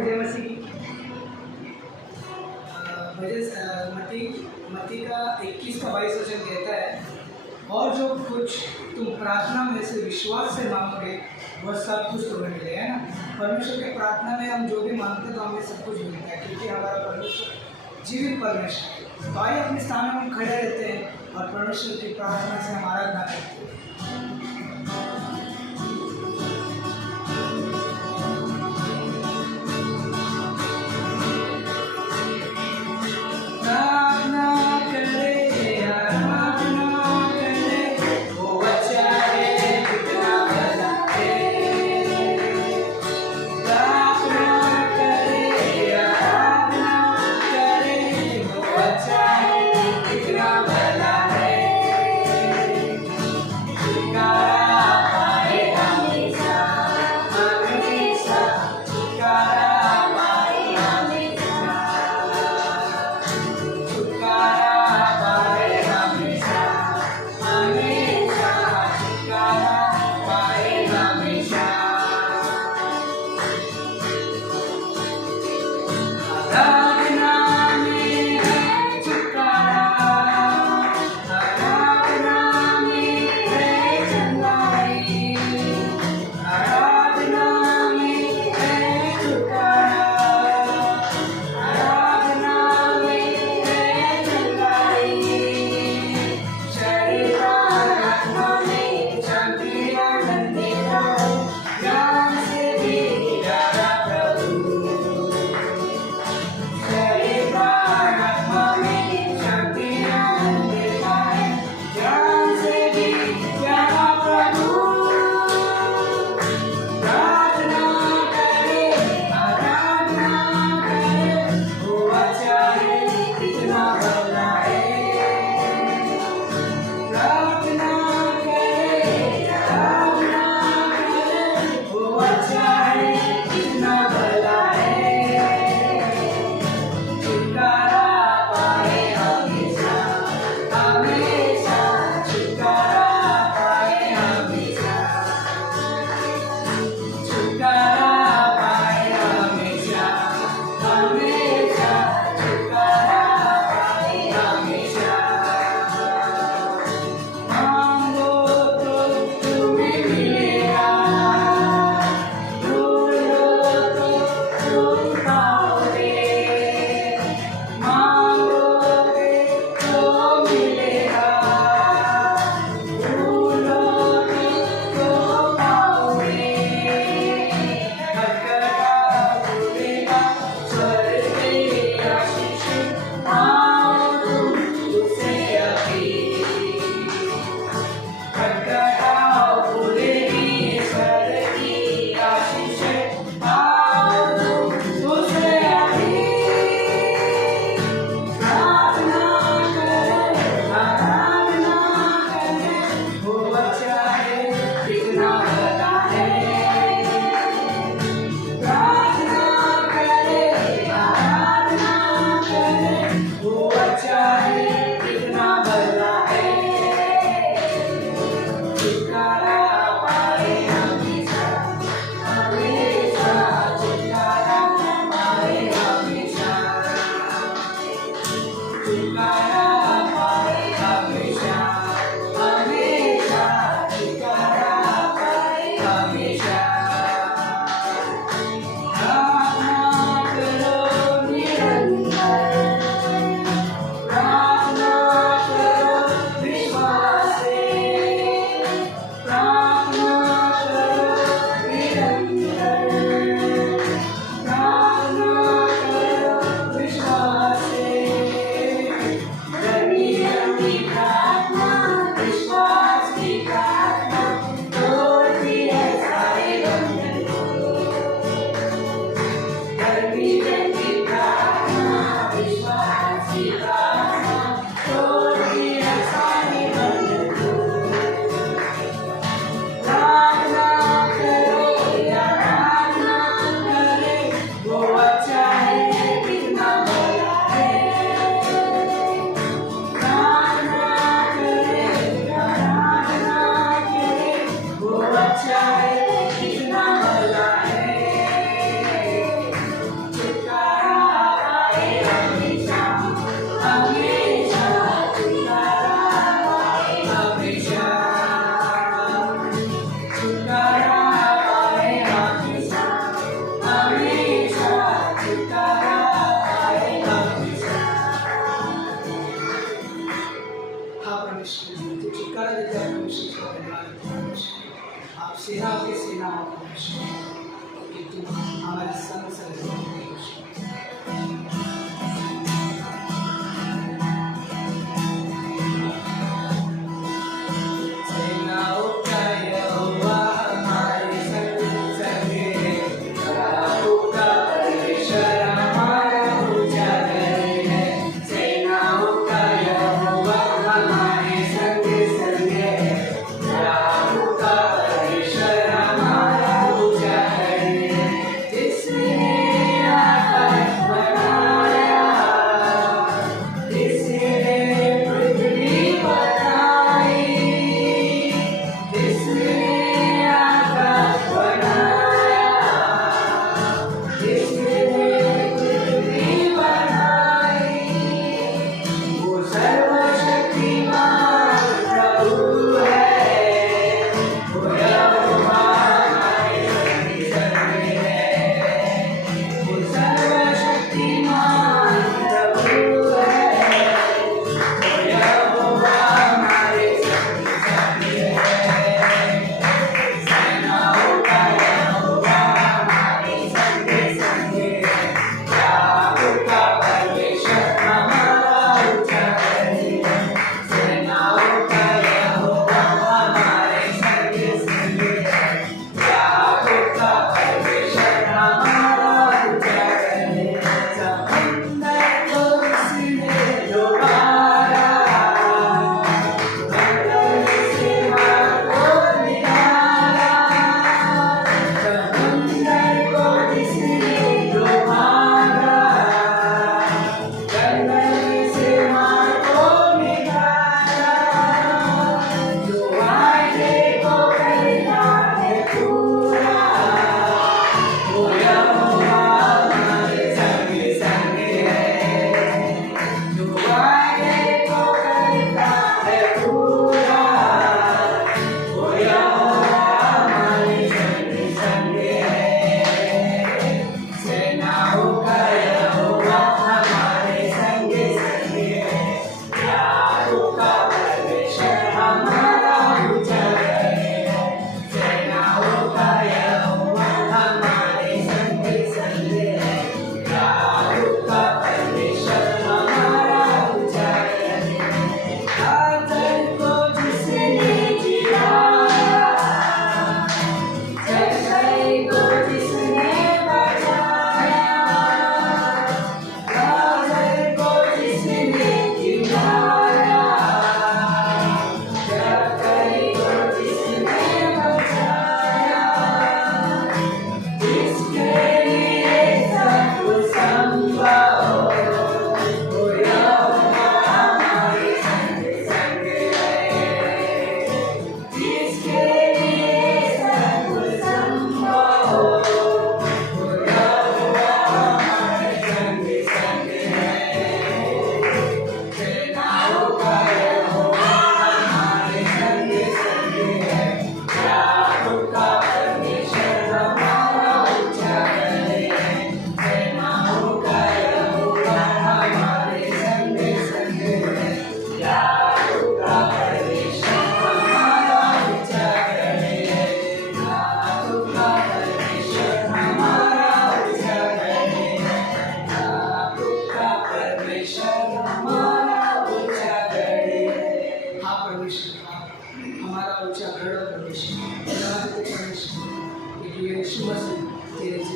जय मसीह की। मती का 21 का 22 वचन कहता है, और जो कुछ तुम प्रार्थना में से विश्वास से मांगोगे वह सब कुछ तुम्हें मिलेगा, है ना। परमेश्वर की प्रार्थना में हम जो भी मांगते हैं तो हमें सब कुछ मिलता है, क्योंकि हमारा परमेश्वर जीवित परमेश्वर है। तो आइए अपने स्थान में हम खड़े रहते हैं और परमेश्वर की प्रार्थना से हमारा आराधना करते हैं। God.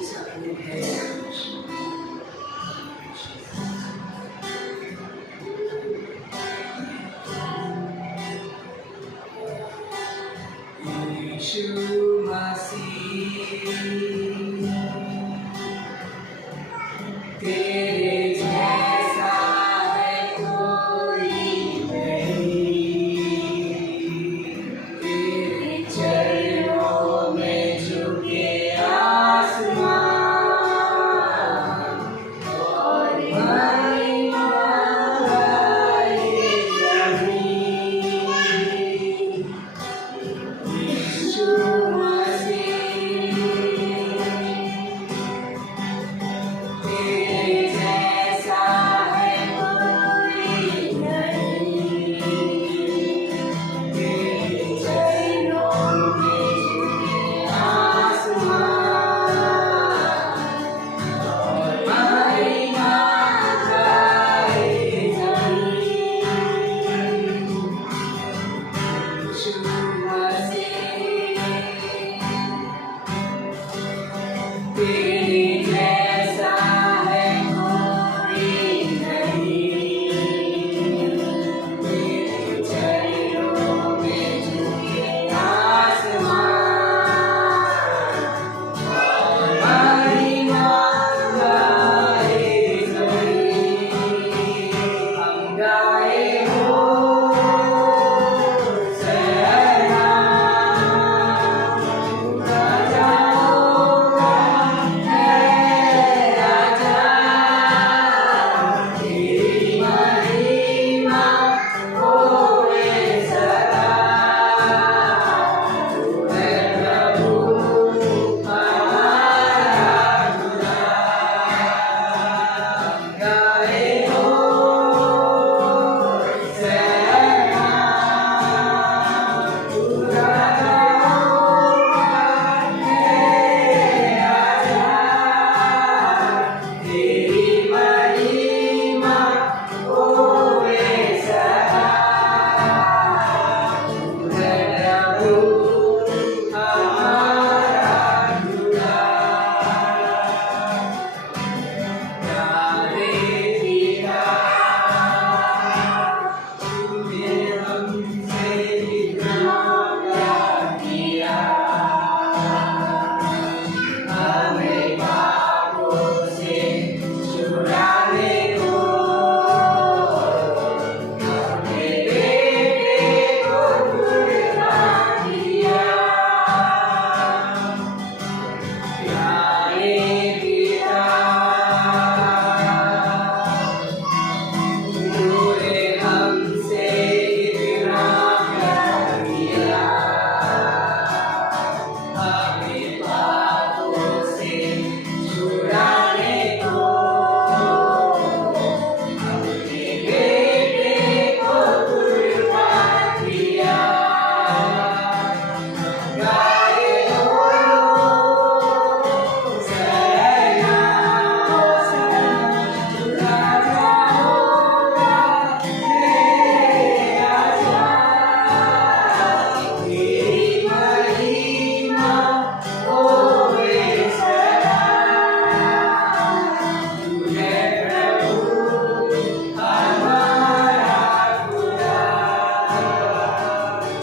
जैसा कोई है। यीशु मसीह तेरे जैसा है कोई नहीं, तेरे चरणों में झुके आसमान और महिमा गाए ज़मीन। यीशु मसीह तेरे जैसा है कोई नहीं, तेरे चरणों में झुके आसमान और महिमा गाए ज़मीन। यीशु मसीह तेरे जैसा है कोई नहीं, तेरे चरणों में झुके आसमान और महिमा गाए ज़मीन। हम गाए हो सलाम, राजाओं का है राजा, तेरी महिमा होए सदा। तू है प्रभु हमारा खुदा। गाए हो सलाम, तू राजाओं का है राजा, तेरी महिमा होए सदा। तू है प्रभु हमारा खुदा। प्यारे पिता, तूने हमसे इतना प्यार किया, हमें पापों से छुड़ाने को अपने बेटे को कुर्बान किया। प्यारे पिता, तूने हमसे इतना प्यार किया, हमें पापों से छुड़ाने को अपने बेटे को कुर्बान किया। गाए हो सलाम, राजाओं का है राजा, तेरी महिमा होए सदा। तू है प्रभु हमारा खुदा।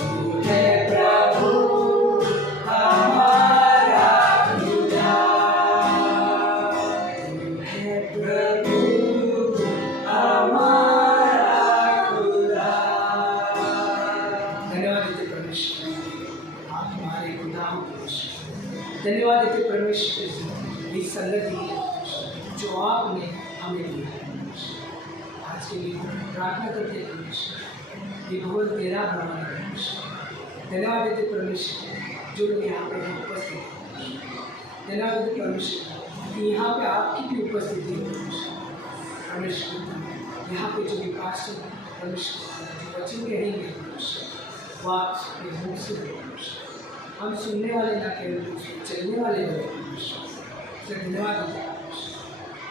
तू है प्रभु हमारा खुदा। तू है प्रभु हमारा खुदा। धन्यवाद देते परमेश्वर, आप हमारे खुदा हो परमेश्वर। धन्यवाद देते परमेश्वर इस संगति जो आपने हमें दी है परमेश्वर। आज के लिए प्रार्थना करते हैं परमेश्वर, ये भवन तेरा भवन है परमेश्वर। धन्यवाद देते परमेश्वर जो लोग यहाँ पे हैं उपस्थित हैं परमेश्वर। धन्यवाद देते परमेश्वर कि यहाँ पे आपकी भी उपस्थिति है परमेश्वर। परमेश्वर यहाँ पे जो भी पास्टर हैं परमेश्वर, जो वचन कहेंगे परमेश्वर, वो आपके मुख से होगा परमेश्वर। हम सुनने वाले ना केवल चलने वाले होंगे परमेश्वर। तो धन्यवाद देते हैं परमेश्वर,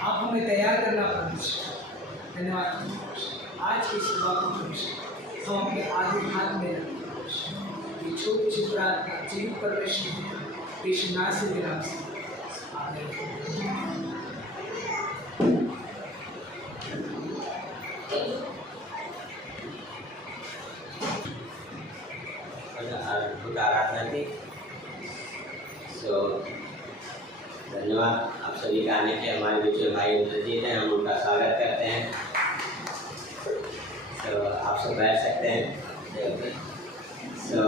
आप हमें तैयार करना परमेश्वर। धन्यवाद परमेश्वर, आज की सेवा को परमेश्वर हम अपने आधे हाथ में रखते हैं परमेश्वर। ये छोटी सी प्रार्थना जीवित परमेश्वर यीशु नासरी के नाम से आमीन। धन्यवाद आप सभी का आने के। हमारे बीच में भाई इंद्रजीत हैं, हम उनका स्वागत करते हैं। तो आप सब बैठ सकते हैं। तो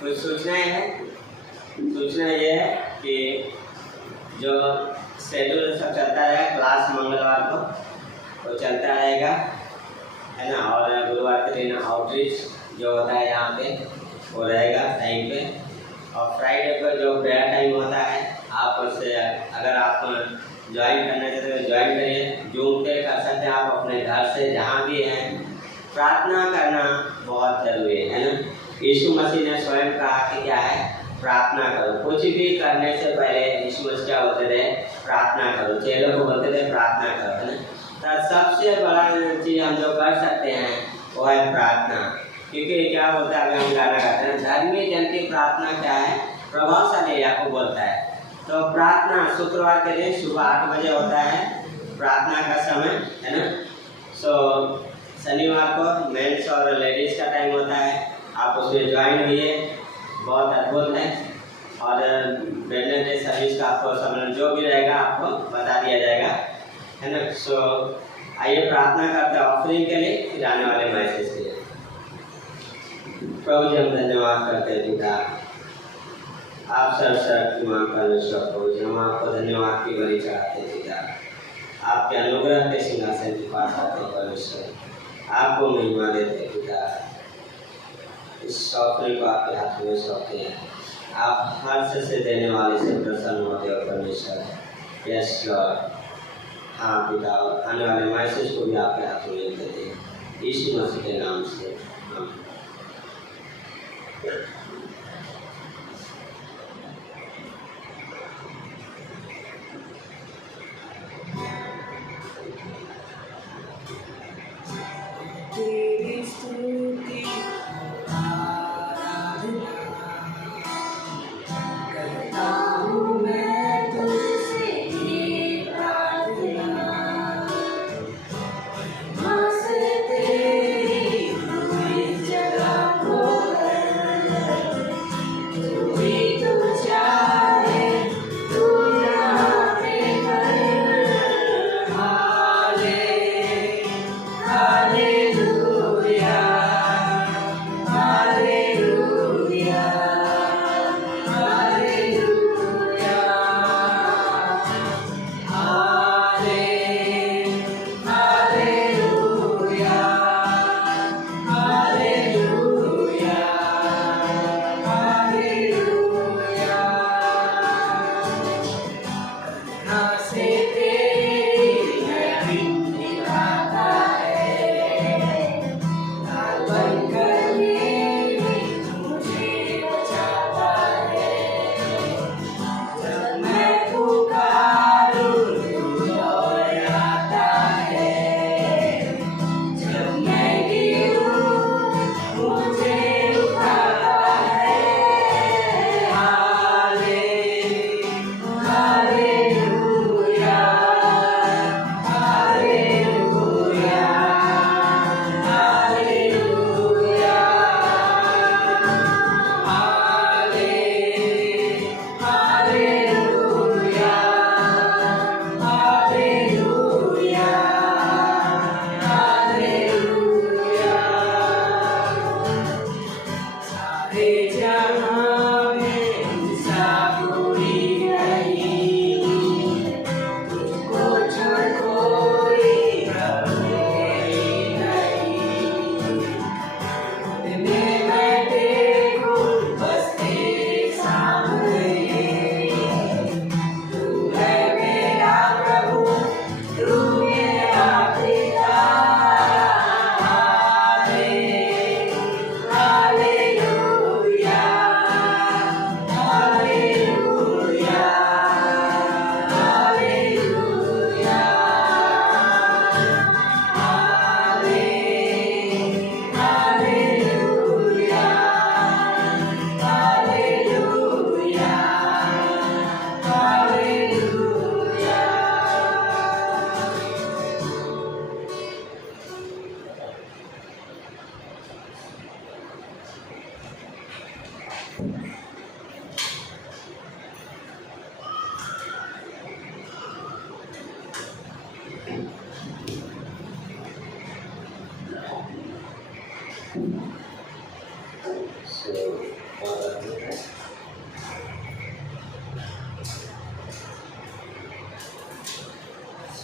कुछ सूचनाएं हैं। सूचना ये है कि जो शेड्यूल सब चलता रहेगा, क्लास मंगलवार को वो चलता रहेगा, है ना। और गुरुवार के दिन आउटरीच जो होता है यहाँ पे वो रहेगा टाइम पे। और फ्राइडे को जो प्रेयर टाइम होता है, आप उससे अगर आप ज्वाइन करना चाहते हो ज्वाइन करिए। जूम पे कर सकते हैं आप अपने घर से, जहाँ भी हैं। प्रार्थना करना बहुत जरूरी है ना। यीशु मसीह ने स्वयं कहा कि क्या है, प्रार्थना करो। कुछ भी करने से पहले यीशु मसीह क्या बोलते थे, प्रार्थना करो। चेलों को बोलते थे प्रार्थना करो, है ना। तो सबसे बड़ा चीज़ हम जो कर सकते हैं वो है प्रार्थना। क्योंकि क्या बोलता है, अभी हम गाना गाते हैं, धर्मी जन की प्रार्थना क्या है, प्रभावशाली आपको बोलता है। तो प्रार्थना शुक्रवार के दिन सुबह 8 बजे होता है प्रार्थना का समय, है ना। सो शनिवार को मेंस और लेडीज़ का टाइम होता है, आप उसमें ज्वाइन होइए, बहुत अद्भुत है। और वेडनेसडे सर्विस का आपको समय जो भी रहेगा आपको बता दिया जाएगा, है ना। सो आइए प्रार्थना करते हैं ऑफरिंग के लिए, फिर आने वाले मैसेज के लिए। प्रभु जी हम धन्यवाद करते हैं पिता, आप सर्वशक्तिमान परमेश्वर। प्रभु जी हम आपको धन्यवाद की बलि चढ़ाते हैं पिता। आपके अनुग्रह के सिंहासन के पास आते हैं परमेश्वर, आपको महिमा देते हैं पिता। इस ऑफरिंग को आपके हाथ में सौंपते हैं, आप हर्ष से देने वाले से प्रसन्न होते हो परमेश्वर। Yes Lord. हाँ पिता, आने वाले मैसेज को भी आपके हाथ में देते हैं, यीशु मसीह के नाम से। तेरी स्तुति करता हूँ मैं तुझसे ही प्रार्थना, माँ से तेरी हुई जगह को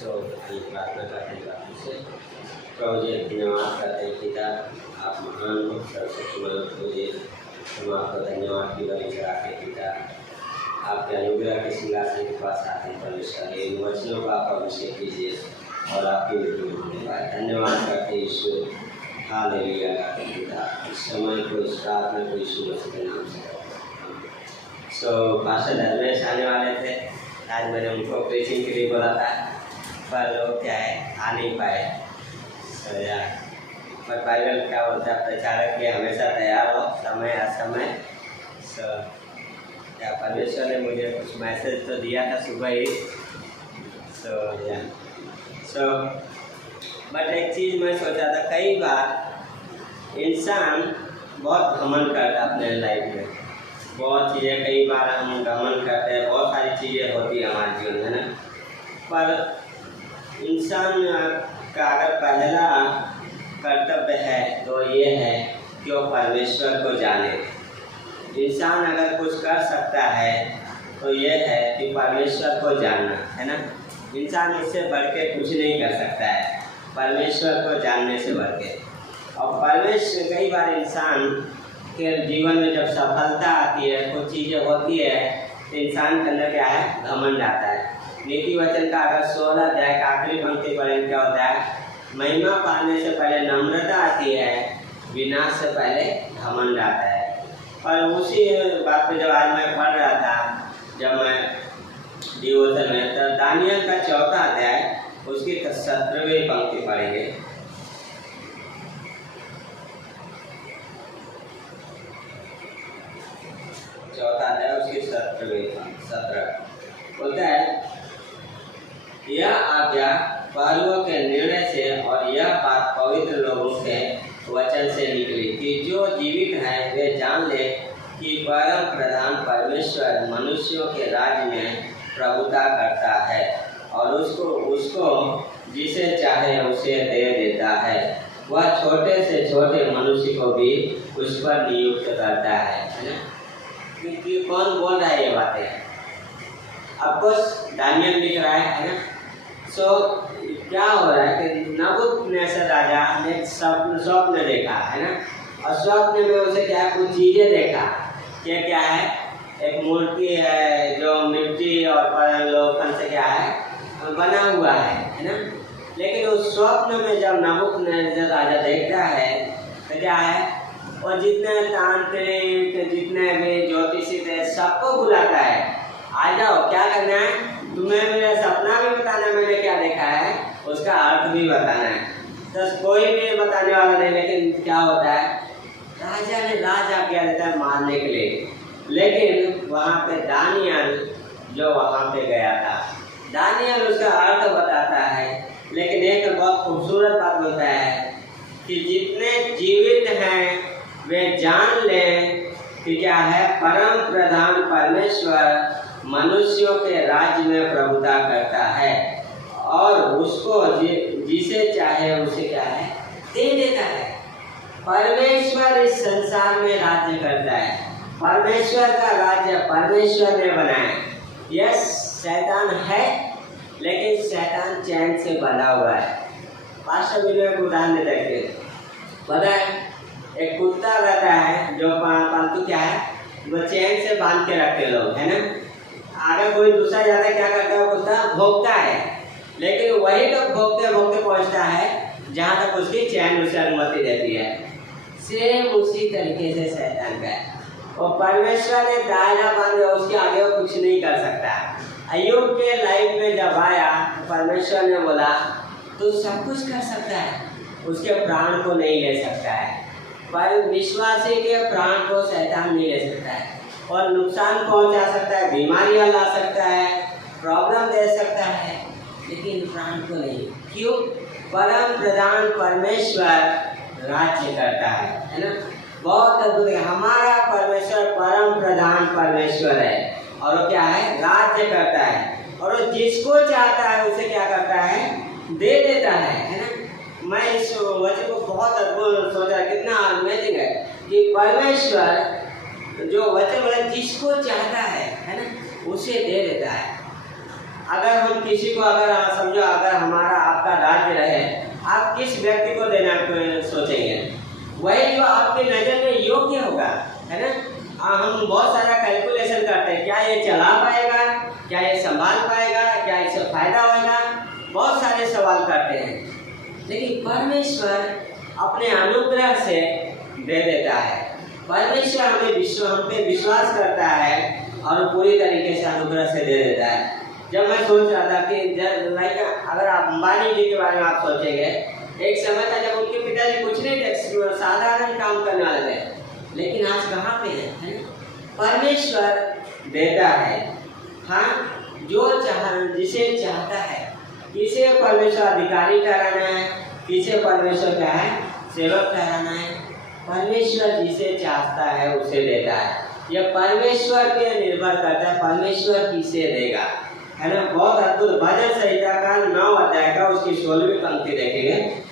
सो हम प्रार्थना करते हैं बापू से। प्रभु जी धन्यवाद करते हैं पिता, आप महान हो, सर्वशक्तिमान प्रभु जी, हम आपको धन्यवाद की बलि चढ़ाते हैं पिता। आपके अनुग्रह के सिंहासन के पास आते हैं परमेश्वर, इन वचनों को आप अभिषेक कीजिए और आपकी मृत्यु होने पाए। धन्यवाद करते ईश्वर, हालेलुया करते पिता। इस समय को, इस प्रार्थना को यीशु मसीह के नाम से। सो पास्टर धर्मेश आने वाले थे, आज मैंने उनको प्रीचिंग के लिए बोला था, पर लोग क्या है आ नहीं पाए। सो यार, पर बाइबल क्या बोलता है, प्रचारक के हमेशा तैयार हो समय असमय। सो क्या परमेश्वर ने मुझे कुछ मैसेज तो दिया था सुबह ही। सो बट एक चीज़ मैं सोचा था, कई बार इंसान बहुत घमंड करता है अपने लाइफ में, बहुत चीज़ें कई बार हम घमंड करते हैं, बहुत सारी चीज़ें होती है हमारे जीवन में ना। पर इंसान का अगर पहला कर्तव्य है तो ये है कि वो परमेश्वर को जाने। इंसान अगर कुछ कर सकता है तो ये है कि परमेश्वर को जानना, है ना। इंसान इससे बढ़ के कुछ नहीं कर सकता है, परमेश्वर को जानने से बढ़ के। और परमेश्वर, कई बार इंसान के जीवन में जब सफलता आती है, कुछ चीज़ें होती है, तो इंसान के अंदर क्या है, घमंड आता है। नीति वचन का अगर 16 अध्याय का आखिरी पंक्ति पढ़ें, क्या होता है, महिमा पाने से पहले नम्रता आती है, विनाश से पहले घमंड आता है। और उसी बात पे जब आज मैं पढ़ रहा था, जब मैं डिवोशन में, तब दानियल का 4था अध्याय उसकी 17वीं पंक्ति पढ़ेंगे। चौथा अध्याय उसकी 17 बोलता है, यह आज्ञा पहलुओं के निर्णय से और यह बात पवित्र लोगों के वचन से निकली कि जो जीवित हैं वे जान ले कि परम प्रधान परमेश्वर मनुष्यों के राज्य में प्रभुता करता है और उसको जिसे चाहे उसे दे देता है। वह छोटे से छोटे मनुष्य को भी उस पर नियुक्त करता है ना। क्योंकि कौन बोल रहा है ये बातें? ऑफकोर्स दानियल लिख रहा है ना। सो क्या हो रहा है कि नबूकदनेस्सर राजा ने स्वप्न देखा, है ना। और स्वप्न में उसे क्या कुछ चीज़ें देखा, क्या है, एक मूर्ति है जो मिट्टी और लोखंड से क्या है बना हुआ है ना। लेकिन उस स्वप्न में जब नबूकदनेस्सर राजा देखता है तो क्या है, और जितने तांत्रिक, जितने भी ज्योतिषी थे, सबको बुलाता है, आ जाओ, क्या करना है तुम्हें, मेरा सपना भी बताना, मैंने क्या देखा है उसका अर्थ भी बताना है। तो कोई भी बताने वाला नहीं। लेकिन क्या होता है, राजा ने राज आज्ञा देता है मारने के लिए। लेकिन वहाँ पे दानियल जो वहाँ पे गया था, दानियल उसका अर्थ बताता है। लेकिन एक बहुत खूबसूरत बात बोलता है कि जितने जीवित हैं वे जान लें कि क्या है, परम प्रधान परमेश्वर मनुष्यों के राज्य में प्रभुता करता है और उसको जिसे चाहे उसे क्या है दे देता है। परमेश्वर इस संसार में राज्य करता है, परमेश्वर का राज्य परमेश्वर ने बनाया। यस, शैतान है, लेकिन शैतान चैन से बंधा हुआ है। पास्टर वीडियो एक उदाहरण देते हैं, पता है एक कुत्ता रहता है जो पालतू क्या है, वो चैन से बांध के रखते लोग, है ना। अगर कोई दूसरा जाता है, क्या करता है, कुत्ता भौंकता है, लेकिन वही तो भौंकते भौंकते पहुंचता है जहाँ तक उसकी चैन उसे अनुमति देती है। सेम उसी तरीके से शैतान का है, और परमेश्वर ने दायरा बांधा, उसके आगे वो कुछ नहीं कर सकता। अय्यूब के लाइफ में जब आया, परमेश्वर ने बोला तू सब कुछ कर सकता है, उसके प्राण को नहीं ले सकता है। पर विश्वासी के प्राण को शैतान नहीं ले सकता है, और नुकसान पहुंचा सकता है, बीमारियां ला सकता है, प्रॉब्लम दे सकता है, लेकिन प्राण को नहीं। क्यों? परम प्रधान परमेश्वर राज्य करता है ना। बहुत अद्भुत है, हमारा परमेश्वर परम प्रधान परमेश्वर है, और वो क्या है, राज्य करता है, और वो जिसको चाहता है उसे क्या करता है, दे देता है ना। मैं इस वचन को बहुत अद्भुत सोचा, कितना अमेजिंग है कि परमेश्वर जो वचन बोला जिसको चाहता है ना, उसे दे देता है। अगर हम किसी को अगर समझो अगर हमारा आपका राज्य रहे, आप किस व्यक्ति को देना सोचेंगे? वही जो आपकी नज़र में योग्य होगा, है ना। हम बहुत सारा कैलकुलेशन करते हैं, क्या ये चला पाएगा, क्या ये संभाल पाएगा, क्या इससे फायदा होगा, बहुत सारे सवाल करते हैं। लेकिन परमेश्वर अपने अनुग्रह से दे देता है। परमेश्वर हम पे विश्वास करता है और पूरी तरीके से अनुग्रह से दे देता है। जब मैं सोच रहा था कि अगर आप अंबानी जी के बारे में आप सोचेंगे, एक समय था जब उनके पिताजी कुछ नहीं थे, साधारण काम करने वाले थे, लेकिन आज कहाँ पे है? परमेश्वर देता है। हाँ, जिसे चाहता है। किसे परमेश्वर अधिकारी ठहराना है, किसे परमेश्वर क्या है, सेवक ठहराना है। परमेश्वर जिसे चाहता है उसे देता है। यह परमेश्वर पे निर्भर करता है, परमेश्वर किसे देगा, है ना। बहुत अद्भुत भजन संहिता का 9 अध्याय का उसकी 16वीं पंक्ति देखेंगे।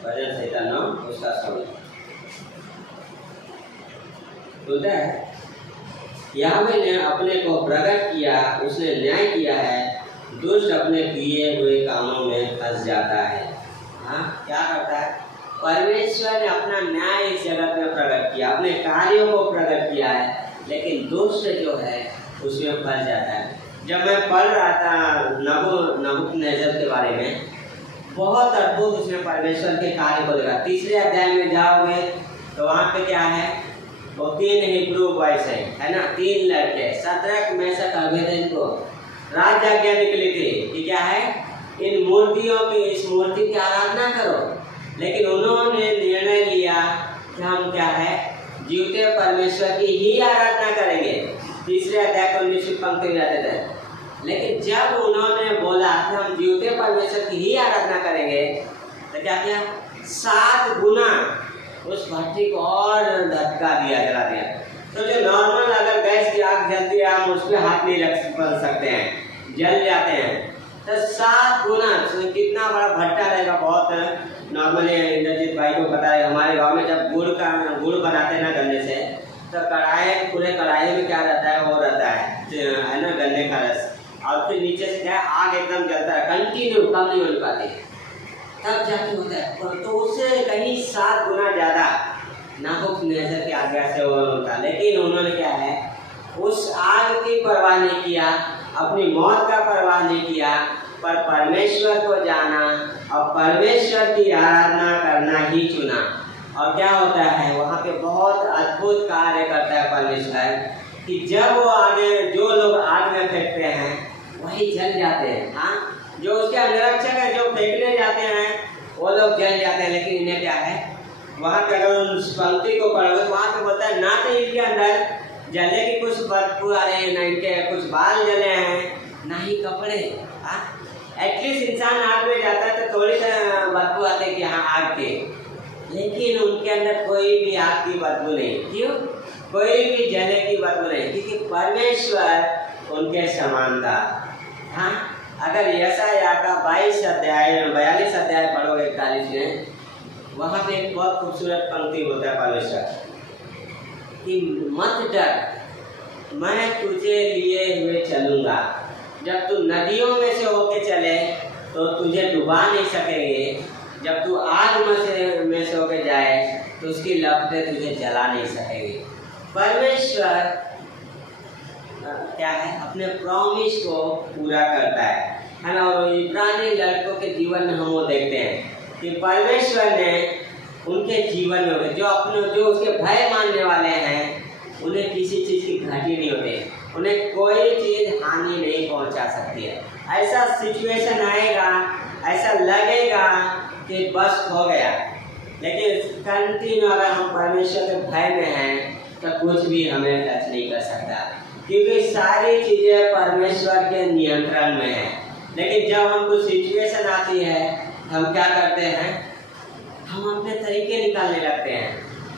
भजन संहिता 9 उसका 16 बोलता है, याहवे ने अपने को प्रकट किया, उसने न्याय किया है, दुष्ट अपने किए हुए कामों में फंस जाता है। हाँ, क्या करता है? परमेश्वर ने अपना न्याय इस जगत में प्रकट किया, अपने कार्यों को प्रकट किया है, लेकिन दुष्ट जो है उसमें फंस जाता है। जब मैं पढ़ रहा था नबूकदनेस्सर के बारे में, बहुत अद्भुत उसने परमेश्वर के कार्य को देखा। 3रे अध्याय में जाओगे तो वहाँ पे क्या है, वो 3 हिब्रू बॉयज है ना, 3 लड़के, शद्रक मेशक अबेदनगो, राज आज्ञा निकली थी कि क्या है, इन मूर्तियों की, इस मूर्ति की आराधना करो। लेकिन उन्होंने निर्णय लिया कि हम क्या है, जीवते परमेश्वर की ही आराधना करेंगे। 3रे अध्याय को 19वीं पंक्ति में रहते थे। लेकिन जब उन्होंने बोला कि हम जीवते परमेश्वर की ही आराधना करेंगे, तो क्या किया, 7 गुना उस भट्टी को और धक्का दिया, जला दिया। तो जो नॉर्मल अगर गैस की आग जलती है, हम उस पर हाथ नहीं रख सकते हैं, जल जाते हैं। तो 7 गुना, कितना बड़ा भट्टा रहेगा, बहुत नॉर्मली इंद्रजीत भाई को पता है, हमारे गांव में जब गुड़ बनाते हैं ना गन्ने से, तो पूरे कढ़ाई में क्या रहता है, वो रहता है ना, गन्ने का रस, और फिर नीचे से क्या आग एकदम जलता है, कंटिन्यू, कम नहीं हो पाती, तब जाके होता है। तो उससे कहीं 7 गुना ज़्यादा नबूकदनेस्सर की आज्ञा से वो होता। लेकिन उन्होंने क्या है, उस आग की परवाह नहीं किया, अपनी मौत का परवाह नहीं किया, पर परमेश्वर को जाना और परमेश्वर की आराधना करना ही चुना। और क्या होता है, वहाँ पे बहुत अद्भुत कार्य करता है परमेश्वर, कि जब वो आगे जो लोग आग में फेंकते हैं वही जल जाते हैं। हाँ, जो उसके अंगरक्षक है, जो फेंकने जाते हैं वो लोग जल जाते हैं। लेकिन इन्हें क्या है, वहाँ पे अगर उस पंक्ति को पढ़ोगे तो वहाँ पे बोलता है, ना तो इनके अंदर जले की कुछ बदबू आ रही है, ना इनके कुछ बाल जले हैं, ना ही कपड़े। एटलीस्ट इंसान आग में जाता है तो थोड़ी सी बदबू आती है कि हाँ आग की, लेकिन उनके अंदर कोई भी आग की बदबू नहीं। क्यों? कोई भी जले की बदबू नहीं, क्योंकि परमेश्वर उनके समान था। हाँ, अगर यशायाह का 42 अध्याय पढ़ोगे 41 में, वहाँ पे एक बहुत खूबसूरत पंक्ति होता है परमेश्वर कि मत डर, मैं तुझे लिए हुए चलूँगा। जब तू नदियों में से होके चले तो तुझे डुबा नहीं सकेंगे, जब तू आग में से होके जाए तो उसकी लपटें तुझे जला नहीं सकेंगी। परमेश्वर क्या है, अपने प्रॉमिस को पूरा करता है ना। और इब्रानी लड़कों के जीवन में हम वो देखते हैं कि परमेश्वर ने उनके जीवन में जो उसके भय मानने वाले हैं, उन्हें किसी चीज़ की घटी नहीं होती, उन्हें कोई चीज़ हानि नहीं पहुंचा सकती है। ऐसा सिचुएशन आएगा, ऐसा लगेगा कि बस हो गया, लेकिन कंटिन्यू अगर हम परमेश्वर के भय में हैं तो कुछ भी हमें टच नहीं कर सकता, क्योंकि सारी चीज़ें परमेश्वर के नियंत्रण में है। लेकिन जब हम कुछ सिचुएशन आती है, हम क्या करते हैं, हम अपने तरीके निकालने लगते हैं,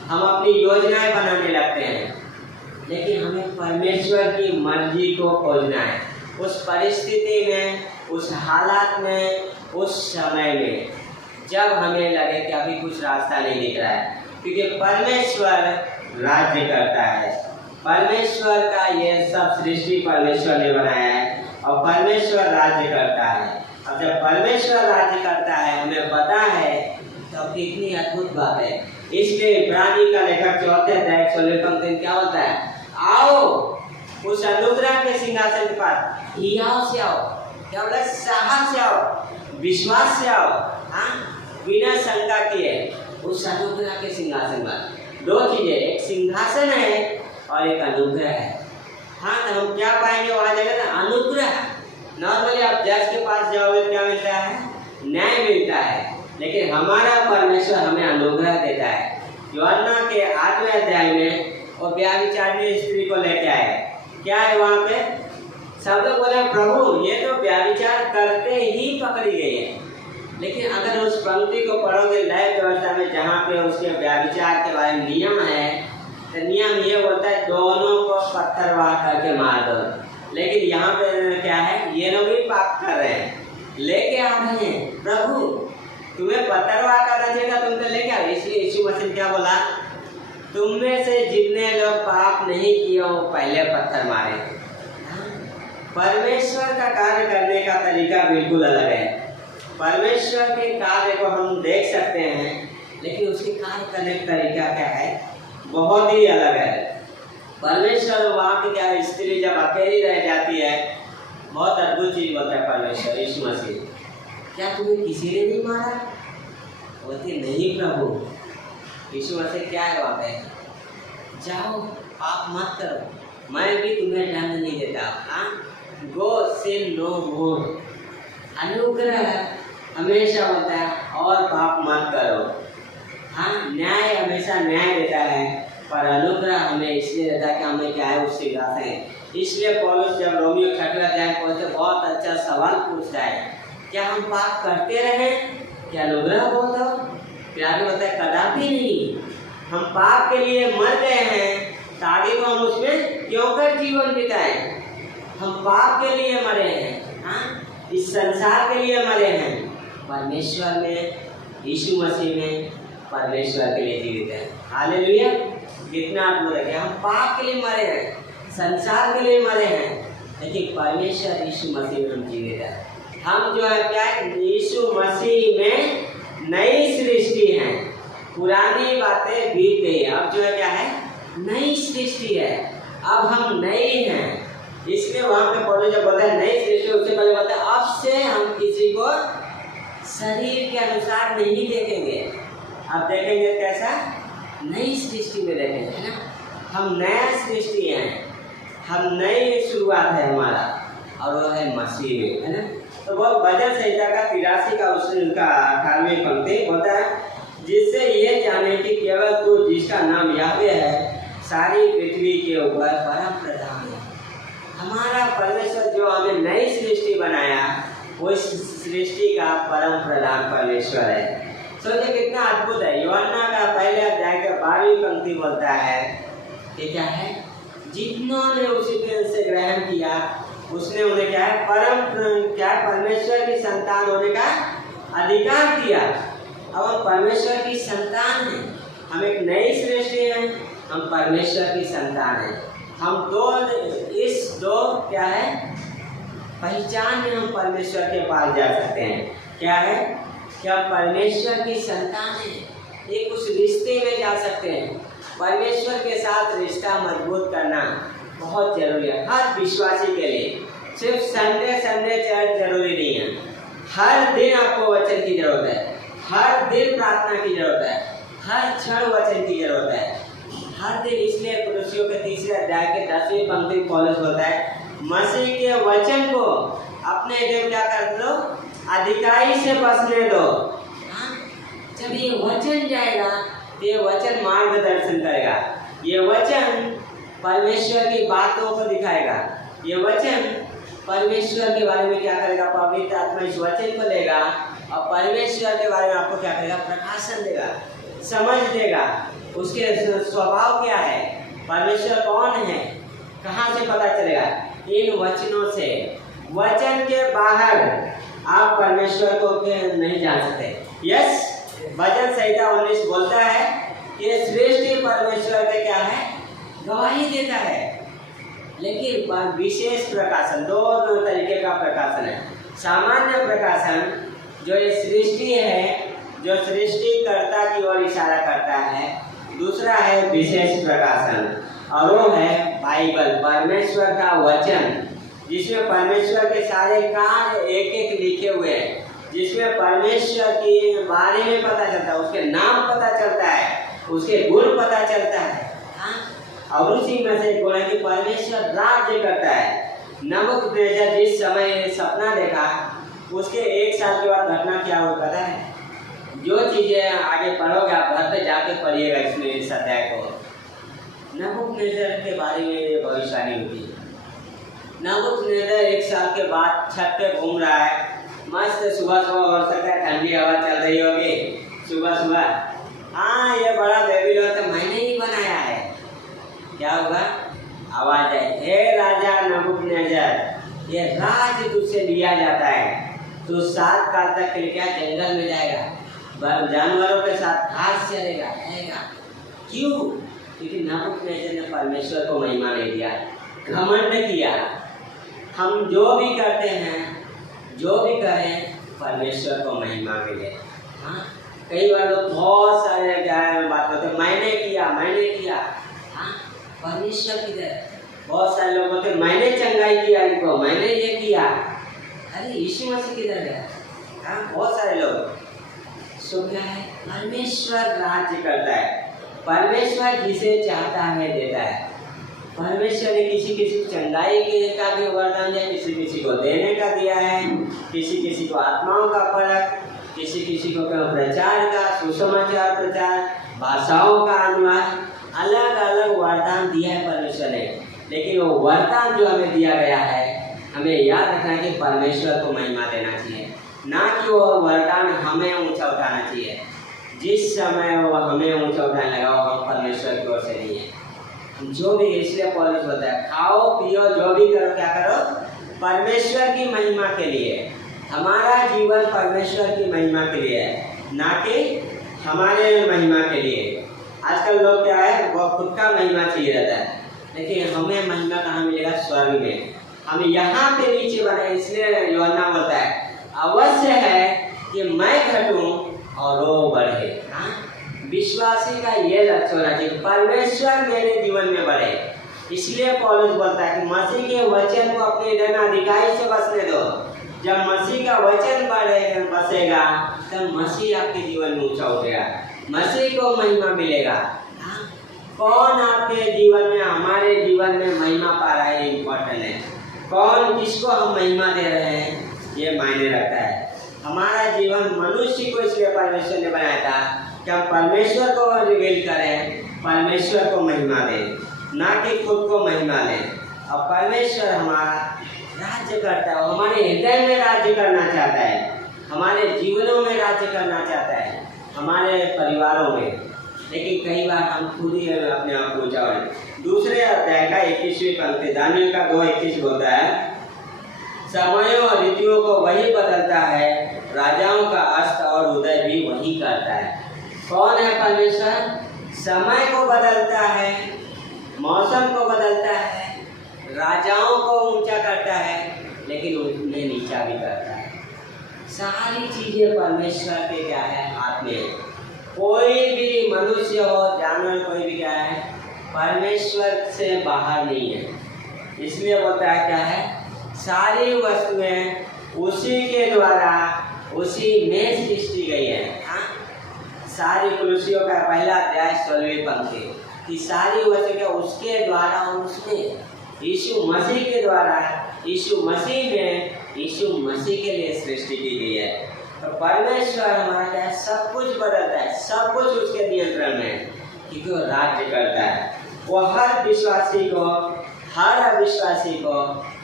हम अपनी योजनाएं बनाने लगते हैं। लेकिन हमें परमेश्वर की मर्जी को खोजना है। उस परिस्थिति में, उस हालात में उस समय में जब हमें लगे कि अभी कुछ रास्ता नहीं दिख रहा है, क्योंकि परमेश्वर राज्य करता है। परमेश्वर का ये सब सृष्टि परमेश्वर ने बनाया है और परमेश्वर राज्य करता है। अब जब परमेश्वर राज्य करता है, हमें पता है, तो कितनी अद्भुत बात है। इसलिए इब्रानी का लेखक 4 अध्याय 16 पंक्ति क्या होता है, आओ उस अनुग्रह के सिंहासन के पास, हियाव से आओ, क्या बोला, साहस से आओ, विश्वास से आओ, बिना शंका किए उस अनुग्रह के सिंहासन पर। दो चीजें, एक सिंहासन है और एक अनुग्रह है। हाँ, तो हम क्या पाएंगे वहां जगह, अनुग्रह। नॉर्मली आप जज के पास जाओगे, क्या मिलता है, न्याय मिलता है, लेकिन हमारा परमेश्वर हमें अनुग्रह देता है। यूहन्ना के 8वें अध्याय में वो व्यभिचारिणी स्त्री को लेके आए, क्या है वहां पे, सब लोग बोले प्रभु ये तो व्यभिचार करते ही पकड़ी गई है। लेकिन अगर उस पंक्ति को पढ़ोगे नए व्यवस्था में, जहाँ पे उसके व्यभिचार के बारे में नियम है, तो नियम ये बोलता है दोनों को पत्थर वार करके मार दो। लेकिन यहाँ पे क्या है, ये लोग भी पाप कर रहे हैं, लेके आ रहे हैं, प्रभु तुम्हें पत्थर वार करना चाहिए, तुम तो लेके आओ। इसलिए यीशु मसीह ने क्या बोला, तुम में से जितने लोग पाप नहीं किए हो पहले पत्थर मारे। परमेश्वर का कार्य करने का तरीका बिल्कुल अलग है। परमेश्वर के कार्य को हम देख सकते हैं, लेकिन उसके कार्य करने का तरीका क्या है, बहुत ही अलग है। परमेश्वर वहाँ की क्या, स्त्री जब अकेली रह जाती है, बहुत अद्भुत चीज बोलता है परमेश्वर यीशु मसीह, क्या तुम्हें किसी ने नहीं मारा, बोलती नहीं प्रभु। यीशु मसीह क्या है वहाँ पे, जाओ पाप मत करो, मैं भी तुम्हें दंड नहीं देता। गो सिन नो मोर। अनुग्रह हमेशा होता है और पाप मत करो। हाँ, न्याय हमेशा न्याय देता है, पर अनुग्रह हमें इसलिए देता है कि हमें क्या है, उससे गाते हैं। इसलिए पौलुस जब रोमियो 6वें अध्याय पढ़ते बहुत अच्छा सवाल पूछता है, क्या हम पाप करते रहे, क्या अनुग्रह बहुत हो? फिर आगे बताए कदापि नहीं, हम पाप के लिए मर गए हैं, तो आगे को हम उसमें क्यों कर जीवन बिताएं। हम पाप के लिए मरे हैं, हाँ, इस संसार के लिए मरे हैं, परमेश्वर में, यीशु मसीह में परमेश्वर के लिए जीवित है। हालेलुया, कितना अद्भुत है कि हम पाप के लिए मरे हैं, संसार के लिए मरे हैं, लेकिन परमेश्वर यीशु मसीह में हम जीवित है। हम जो है क्या है, यीशु मसीह में नई सृष्टि है, पुरानी बातें बीत गई, अब जो है क्या है, नई सृष्टि है, अब हम नए हैं। इसलिए वहां पे पौलुस जब बोलता है नई सृष्टि, उससे पहले बोलता है अब से हम किसी को शरीर के अनुसार नहीं देखेंगे। अब देखेंगे कैसा, नई सृष्टि में देखेंगे, है ना। हम नया सृष्टि हैं, हम नई शुरुआत है हमारा, और वो है मसीह में, है ना। तो वो भजन संहिता का 83 का उनका 18वीं पंक्ति बोलता है, जिससे ये जाने कि केवल तू जिसका नाम याहवे है सारी पृथ्वी के ऊपर परम प्रधान है। हमारा परमेश्वर जो हमें नई सृष्टि बनाया, वो इस सृष्टि का परम प्रधान परमेश्वर है। सोचिए कितना अद्भुत है। यूहन्ना का पहले अध्याय के 12वीं पंक्ति बोलता है कि क्या है, जिन्होंने उसी प्रेम से ग्रहण किया उसने उन्हें क्या है, परमेश्वर की संतान होने का अधिकार दिया। अब हम परमेश्वर की संतान हैं, हम एक नई सृष्टि हैं, हम परमेश्वर की संतान हैं। हम दो क्या है, पहचान में हम परमेश्वर के पास जा सकते हैं। क्या है, क्या परमेश्वर की संतान है, एक उस रिश्ते में जा सकते हैं। परमेश्वर के साथ रिश्ता मजबूत करना बहुत जरूरी है हर विश्वासी के लिए। सिर्फ संडे चर्च जरूरी नहीं है, हर दिन आपको वचन की जरूरत है, हर दिन प्रार्थना की जरूरत है, हर क्षण वचन की जरूरत है, हर दिन। इसलिए कुलुस्सियों के 3 अध्याय के 10वीं पंक्ति पौलुस होता है, मसीह के वचन को अपने हृदय में क्या कर दो, अधिकारी से बसने दो। जब ये वचन जाएगा तो ये वचन मार्गदर्शन करेगा, ये वचन परमेश्वर की बातों को दिखाएगा, ये वचन परमेश्वर के बारे में क्या करेगा, पवित्र आत्मा इस वचन को लेगा और परमेश्वर के बारे में आपको क्या करेगा, प्रकाशन देगा, समझ देगा। उसके स्वभाव क्या है, परमेश्वर कौन है, कहाँ से पता चलेगा, इन वचनों से। वचन के बाहर आप परमेश्वर को नहीं जान सकते। यस, भजन संहिता 19 बोलता है कि सृष्टि परमेश्वर के क्या है, गवाही देता है। लेकिन विशेष प्रकाशन, दो तरीके का प्रकाशन है। सामान्य प्रकाशन जो ये सृष्टि है, जो सृष्टिकर्ता की ओर इशारा करता है। दूसरा है विशेष प्रकाशन, और वो है बाइबल, परमेश्वर का वचन, जिसमें परमेश्वर के सारे कार्य एक एक लिखे हुए हैं, जिसमें परमेश्वर के बारे में पता चलता है, उसके नाम पता चलता है, उसके गुण पता चलता है। और उसी में से गुण है कि परमेश्वर राज्य करता है। नबूकदनेस्सर जिस समय सपना देखा, उसके 1 साल के बाद घटना क्या हुआ पता है? जो चीजें आगे पढ़ोगे आप घर पे जाके पढ़िएगा इसमें, इस अध्याय को। नबूकदनेस्सर के बारे में भविष्यवाणी होती है। नबूकदनेस्सर 1 साल के बाद छत पे घूम रहा है, मस्त सुबह सुबह, हो सकता है ठंडी हवा चल रही होगी सुबह सुबह। हाँ, ये बड़ा बेबीलोन तो मैंने ही बनाया है। क्या होगा? आवाज है, हे राजा नबूकदनेस्सर, ये राज तुझसे लिया जाता है, तो 7 साल तक के लिए क्या जंगल में जाएगा, जानवरों के साथ घास चलेगा, रहेगा। क्यों? क्योंकि नबूकदनेस्सर ने परमेश्वर को महिमा नहीं दिया, घमंड किया। हम जो भी करते हैं, जो भी करें, परमेश्वर को महिमा मिले। हाँ, कई बार लोग बहुत सारे बात करते हैं, मैंने किया, मैंने किया। हाँ, परमेश्वर किधर? बहुत सारे लोग बोलते मैंने चंगाई किया इनको, मैंने ये किया। अरे यीशु मसीह किधर है? हाँ, बहुत सारे लोग। सो क्या है? परमेश्वर राज्य करता है, परमेश्वर जिसे चाहता है देता है। परमेश्वर ने किसी किसी को चंगाई के का भी वरदान दिया, किसी किसी को देने का दिया है, किसी किसी को आत्माओं का फर्क, किसी किसी को प्रचार का, सुसमाचार प्रचार, भाषाओं का अनुवाद, अलग अलग वरदान दिया है परमेश्वर ने। लेकिन वो वरदान जो हमें दिया गया है, हमें याद रखना है कि परमेश्वर को महिमा देना चाहिए, ना कि वो वरदान हमें ऊंचा उठाना चाहिए। जिस समय वो हमें ऊंचा उठाने लगा, वो हम परमेश्वर की ओर से नहीं है। जो भी, इसलिए पौलुस होता है, खाओ पियो जो भी करो, क्या करो? परमेश्वर की महिमा के लिए। हमारा जीवन परमेश्वर की महिमा के लिए है, ना कि हमारे महिमा के लिए। आजकल लोग क्या है, वो खुद का महिमा चाहिए रहता है, लेकिन हमें महिमा कहाँ मिलेगा? स्वर्ग में। हम यहाँ पे नीचे बने, इसलिए यूहन्ना बोलता है अवश्य है कि मैं घटूं और वो बढ़े। विश्वासी का ये लक्ष्य होना चाहिए, परमेश्वर मेरे जीवन में बढ़े। इसलिए पौलुस बोलता है कि मसीह के वचन को अपने हृदय में अधिकाई से बसने दो। जब मसीह का वचन बसेगा, तब मसीह आपके जीवन में ऊंचा उठेगा, मसीह को महिमा मिलेगा। कौन आपके जीवन में, हमारे जीवन में महिमा पा रहा है, इम्पोर्टेंट है। कौन, किसको हम महिमा दे रहे हैं, ये मायने रखता है। हमारा जीवन, मनुष्य को इसलिए परमेश्वर ने बनाया था कि हम परमेश्वर को रिवील करें, परमेश्वर को महिमा दें, ना कि खुद को महिमा लें। और परमेश्वर हमारा राज्य करता है, हमारे हृदय में राज्य करना चाहता है, हमारे जीवनों में राज्य करना चाहता है, हमारे परिवारों में। लेकिन कई बार हम खुद ही अपने आप को ऊंचा उठाते। दूसरे अध्याय का 21वीं पंक्ति, दानियल का 2:21 होता है, समयों और ऋतुओं को वही बदलता है, राजाओं का अस्त और उदय भी वही करता है। कौन है परमेश्वर? समय को बदलता है, मौसम को बदलता है, राजाओं को ऊंचा करता है, लेकिन उन्हें नीचा भी करता है। सारी चीजें परमेश्वर के क्या है, हाथ में। कोई भी मनुष्य हो, जानवर, कोई भी क्या है, परमेश्वर से बाहर नहीं है। इसलिए बोलता है क्या है, सारी वस्तुएं उसी के द्वारा, उसी में सृष्टि गई है। सारी कुलुसियों का पहला अध्याय 16वीं पंक्ति, कि सारी वस्तुएं उसके द्वारा और उसमें, यीशु मसीह के द्वारा, यीशु मसीह में, यीशु मसीह के लिए सृष्टि की गई है। तो परमेश्वर हमारा क्या है, सब कुछ बदलता है, सब कुछ उसके नियंत्रण में है, क्योंकि वो राज्य करता है। वो हर विश्वासी को, हर अविश्वासी को,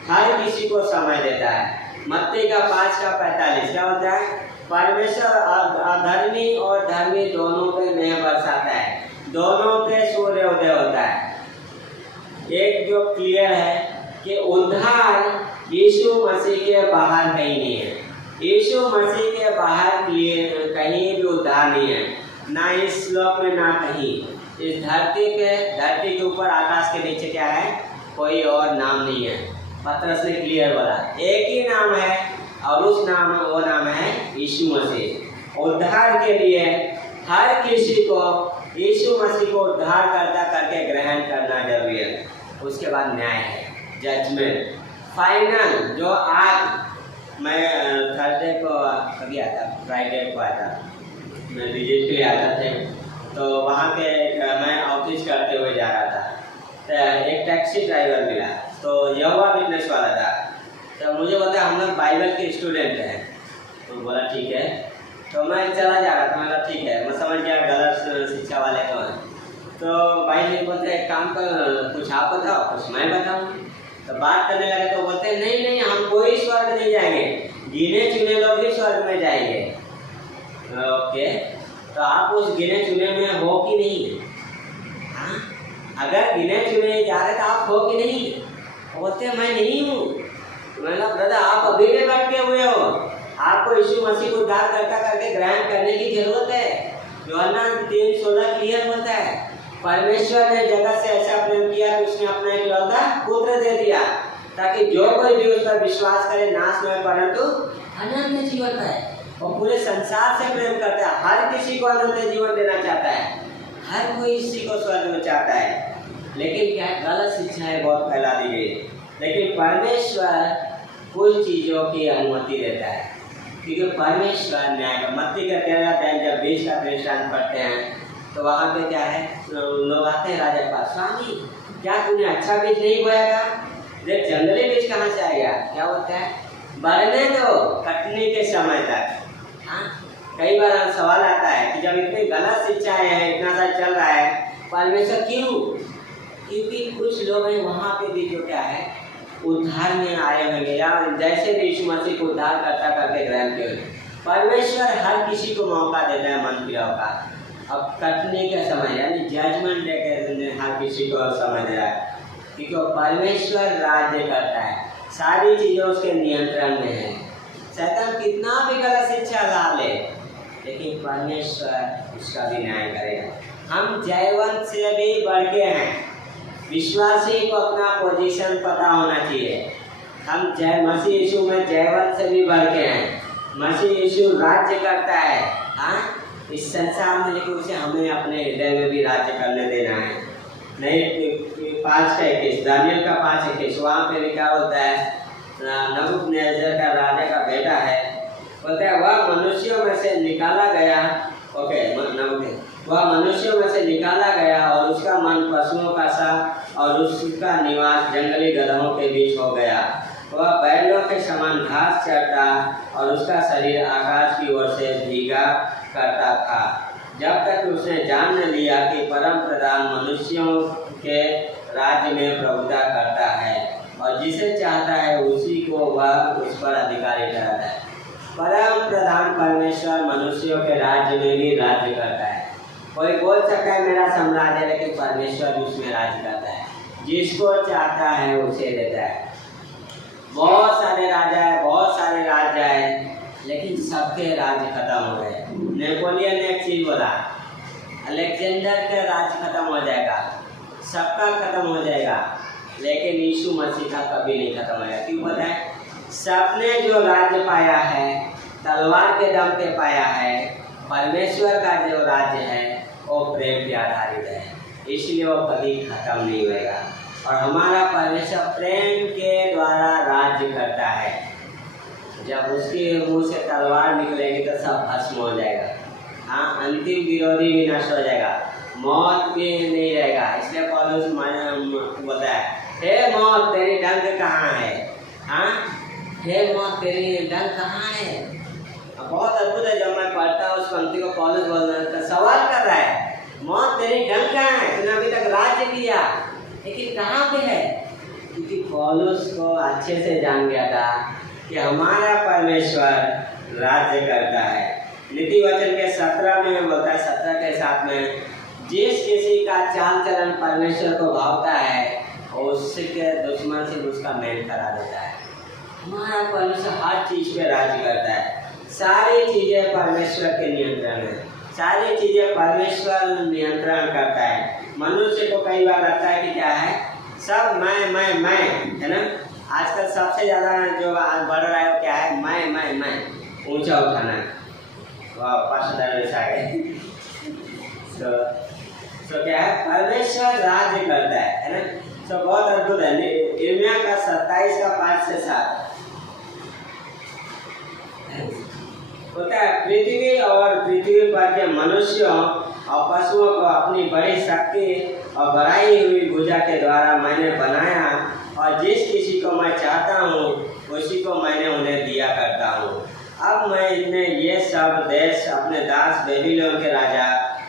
हर किसी को समय देता है। मत्ती का 5:45 क्या होता है? परमेश्वर अधर्मी और धर्मी दोनों पे मेघ बरसाता है, दोनों पे सूर्योदय होता है। एक जो क्लियर है कि उद्धार यीशु मसीह के बाहर कहीं नहीं है। यीशु मसीह के बाहर कहीं भी उद्धार नहीं है, ना इस श्लोक में ना कहीं। इस धरती के ऊपर आकाश के नीचे क्या है, कोई और नाम नहीं है। पतरस ने क्लियर बोला, एक ही नाम है और वो नाम है यीशु मसीह। उद्धार के लिए हर किसी को यीशु मसीह को उद्धार करके ग्रहण करना जरूरी है। उसके बाद न्याय है, जजमेंट, फाइनल। जो आज मैं थर्सडे को कभी आता, फ्राइडे को आता, मैं विजिट के लिए आता थे, तो वहाँ पे मैं ऑफिस करते हुए जा रहा था, तो एक टैक्सी ड्राइवर मिला, तो यहोवा विटनेस वाला था। तो मुझे बताया हम लोग बाइबल के स्टूडेंट हैं, तो बोला ठीक है। तो मैं चला जा रहा था, मैं बोला ठीक है, मैं समझ गया गलत शिक्षा वाले तो हैं। तो भाई ने बोलते एक काम कर, कुछ आप बताओ कुछ मैं बताऊँ। तो बात करने लगे तो बोलते नहीं हम कोई स्वर्ग नहीं जाएंगे, गिने चुने लोग ही स्वर्ग में जाएंगे। ओके, तो आप उस गिने चुने में हो कि नहीं? हाँ, अगर गिने चुने जा रहे तो आप हो कि नहीं? बोलते मैं नहीं हूँ। मैंने कहा ब्रदर आप अभी भी भटके हुए हो, आपको यीशु मसीह को उद्धार करके ग्रहण करने की जरूरत है। यूहन्ना 3:16 क्लियर होता है, परमेश्वर ने जगत से ऐसा प्रेम किया कि उसने अपना इकलौता पुत्र दे दिया, ताकि जो कोई भी उस पर विश्वास करे नाश न हो परंतु अनंत जीवन पाए। और पूरे संसार से प्रेम करता है, हर किसी को अनंत जीवन देना चाहता है, हर कोई इसी को स्वर्ग में चाहता है। लेकिन क्या गलत शिक्षाएं बहुत फैला दी गई। लेकिन परमेश्वर कुछ चीज़ों की अनुमति देता है, क्योंकि परमेश्वर न्याय का। मत्ती का 13 अध्याय जब 20 का दृष्टांत पढ़ते हैं तो वहाँ पे क्या है, लोग आते हैं राजा के पास, स्वामी क्या तूने अच्छा बीज नहीं बोया था, देख जंगली बीज कहाँ से आएगा। क्या होता है, बढ़ने दो कटने के समय तक। हाँ, कई बार सवाल आता है कि जब इतनी गलत शिक्षाएं हैं, इतना सा चल रहा है, परमेश्वर क्यों? क्योंकि कुछ लोग हैं वहाँ पे भी जो क्या है उद्धार में आए होंगे, या जैसे भी यीशु मसीह को उद्धार करके ग्रहण किए। परमेश्वर हर किसी को मौका देता है मन क्रियाओं का। अब कटने का समय यानी जजमेंट डे के दिन हर किसी को समय दे रहा है, क्योंकि परमेश्वर राज्य करता है, सारी चीज़ें उसके नियंत्रण में है। शैतान कितना भी गलत शिक्षा ला ले, लेकिन परमेश्वर उसका भी न्याय करेगा। हम जयवंत से भी बढ़ के हैं, विश्वासी को अपना पोजीशन पता होना चाहिए। हम मसीह यीशु में जयवंत से भी बढ़ के हैं। मसीह यीशु राज्य करता है हाँ इस संसार में, लेकिन उसे हमें अपने हृदय में भी राज्य करने देना है। नहीं 5:21 दानियल का 5:21 वहाँ पे भी क्या होता है, नबूकदनेस्सर का राजा का बेटा है, बोलता है वह मनुष्यों में से निकाला गया। ओके, वह मनुष्यों में से निकाला गया और उसका मन पशुओं का सा और उसका निवास जंगली गधों के बीच हो गया। वह बैलों के समान घास चरता और उसका शरीर आकाश की ओर से भीगा करता था, जब तक उसने जान न लिया कि परम प्रधान मनुष्यों के राज्य में प्रभुता करता है और जिसे चाहता है उसी को वह उस पर अधिकारी ठहराता है। परम प्रधान परमेश्वर मनुष्यों के राज्य में भी राज्य करता है। कोई बोल सकता है मेरा साम्राज्य, लेकिन परमेश्वर भी उसमें राज्य करता है, जिसको चाहता है उसे देता है। बहुत सारे राजा है, लेकिन सबके राज्य खत्म हो गए। नेपोलियन ने एक चीज बोला, अलेक्जेंडर का राज्य खत्म हो जाएगा, सबका खत्म हो जाएगा, लेकिन यीशु मसीह का कभी नहीं खत्म होगा। क्यों पता है? सबने जो राज्य पाया है तलवार के दम पे पाया है। परमेश्वर का जो राज्य है वो प्रेम पे आधारित है, इसलिए वो कभी खत्म नहीं होगा। और हमारा परमेश्वर प्रेम के द्वारा राज्य करता है। जब उसके मुंह से तलवार निकलेगी तो सब भस्म हो जाएगा। हाँ, अंतिम विरोधी भी नष्ट हो जाएगा, मौत भी नहीं रहेगा। इसलिए पौलुस बोलता है, हे मौत तेरी डंक कहाँ है? हाँ, हे मौत तेरी डंक कहाँ है? बहुत अद्भुत है, जब मैं पढ़ता हूँ उस पंक्ति को, पौलुस सवाल कर रहा है, मौत तेरी डंक कहाँ है? तूने अभी तक राज्य किया, लेकिन कहाँ पे है? क्योंकि पौलुस को अच्छे से जान गया था कि हमारा परमेश्वर राज्य करता है। नीति वचन के 17 में बोलता है, 17 के 7 में, जिस किसी का चाल चलन परमेश्वर को भावता है और उसके दुश्मन से उसका मेल करा देता है। हमारा परमेश्वर हर चीज पे राज्य करता है। सारी चीजें परमेश्वर के नियंत्रण है, सारी चीजें परमेश्वर नियंत्रण करता है। मनुष्य को कई बार लगता है कि क्या है, सब मैं है ना। आजकल सबसे ज्यादा जो बढ़ रहा है वो क्या है, मैं ऊंचा उठाना है। वाह, 5,000 आ गए। तो क्या है, परमेश्वर राज्य करता है ना। तो बहुत अद्भुत है। यिर्मयाह का 27 का 5 से 7 होता है, पृथ्वी और पृथ्वी पर के मनुष्यों और पशुओं को अपनी बड़ी शक्ति और बढ़ाई हुई भुजा के द्वारा मैंने बनाया, और जिस किसी को मैं चाहता हूँ उसी को मैंने उन्हें दिया करता हूँ। अब मैं इन्हें ये सब देश अपने दास बेबीलोन के राजा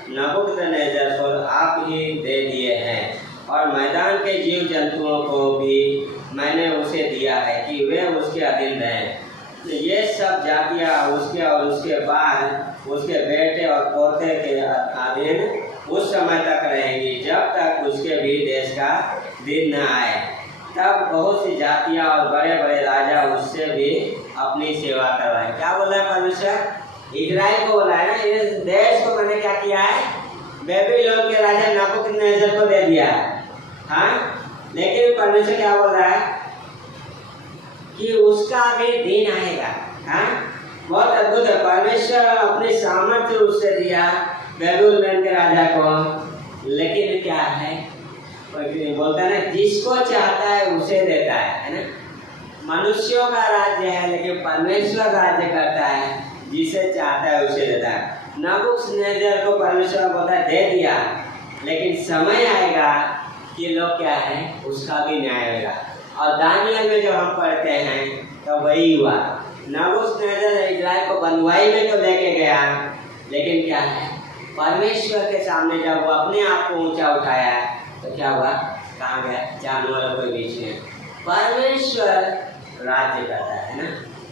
नबूकदनेस्सर को आप ही दे दिए हैं, और मैदान के जीव जंतुओं को भी मैंने उसे दिया है कि वे उसके अधीन रहें। तो ये सब जातियाँ उसके और उसके बाद उसके बेटे और पोते के अधीन उस समय तक रहेंगी जब तक उसके भी देश का दिन न आए। तब बहुत सी जातियाँ और बड़े बड़े राजा उससे भी अपनी सेवा करवाएं। क्या बोला है परमेश्वर? इजराइल को बोला है ना, इस देश को मैंने क्या किया है, बेबीलोन के राजा नबूकदनेस्सर को दे दिया है। हाँ, लेकिन परमेश्वर क्या बोल रहा है कि उसका भी दिन आएगा। हाँ, बहुत अद्भुत है। परमेश्वर अपने सामर्थ्य उससे दिया बेबीलोन के राजा को, लेकिन क्या है, बोलता है ना, जिसको चाहता है उसे देता है ना। मनुष्यों का राज्य है, लेकिन परमेश्वर राज्य करता है, जिसे चाहता है उसे देता है। नबूकदनेस्सर को परमेश्वर बोलता है दे दिया, लेकिन समय आएगा कि लोग क्या है, उसका भी न्याय होगा। और दानियल में जब हम पढ़ते हैं तो वही हुआ। नबूकदनेस्सर इजराइल को बंधुआई में तो लेके गया, लेकिन क्या है, परमेश्वर के सामने जब वो अपने आप को ऊंचा उठाया तो क्या हुआ, कहाँ गया, जानवरों के बीच में। परमेश्वर राज्य करता है ना।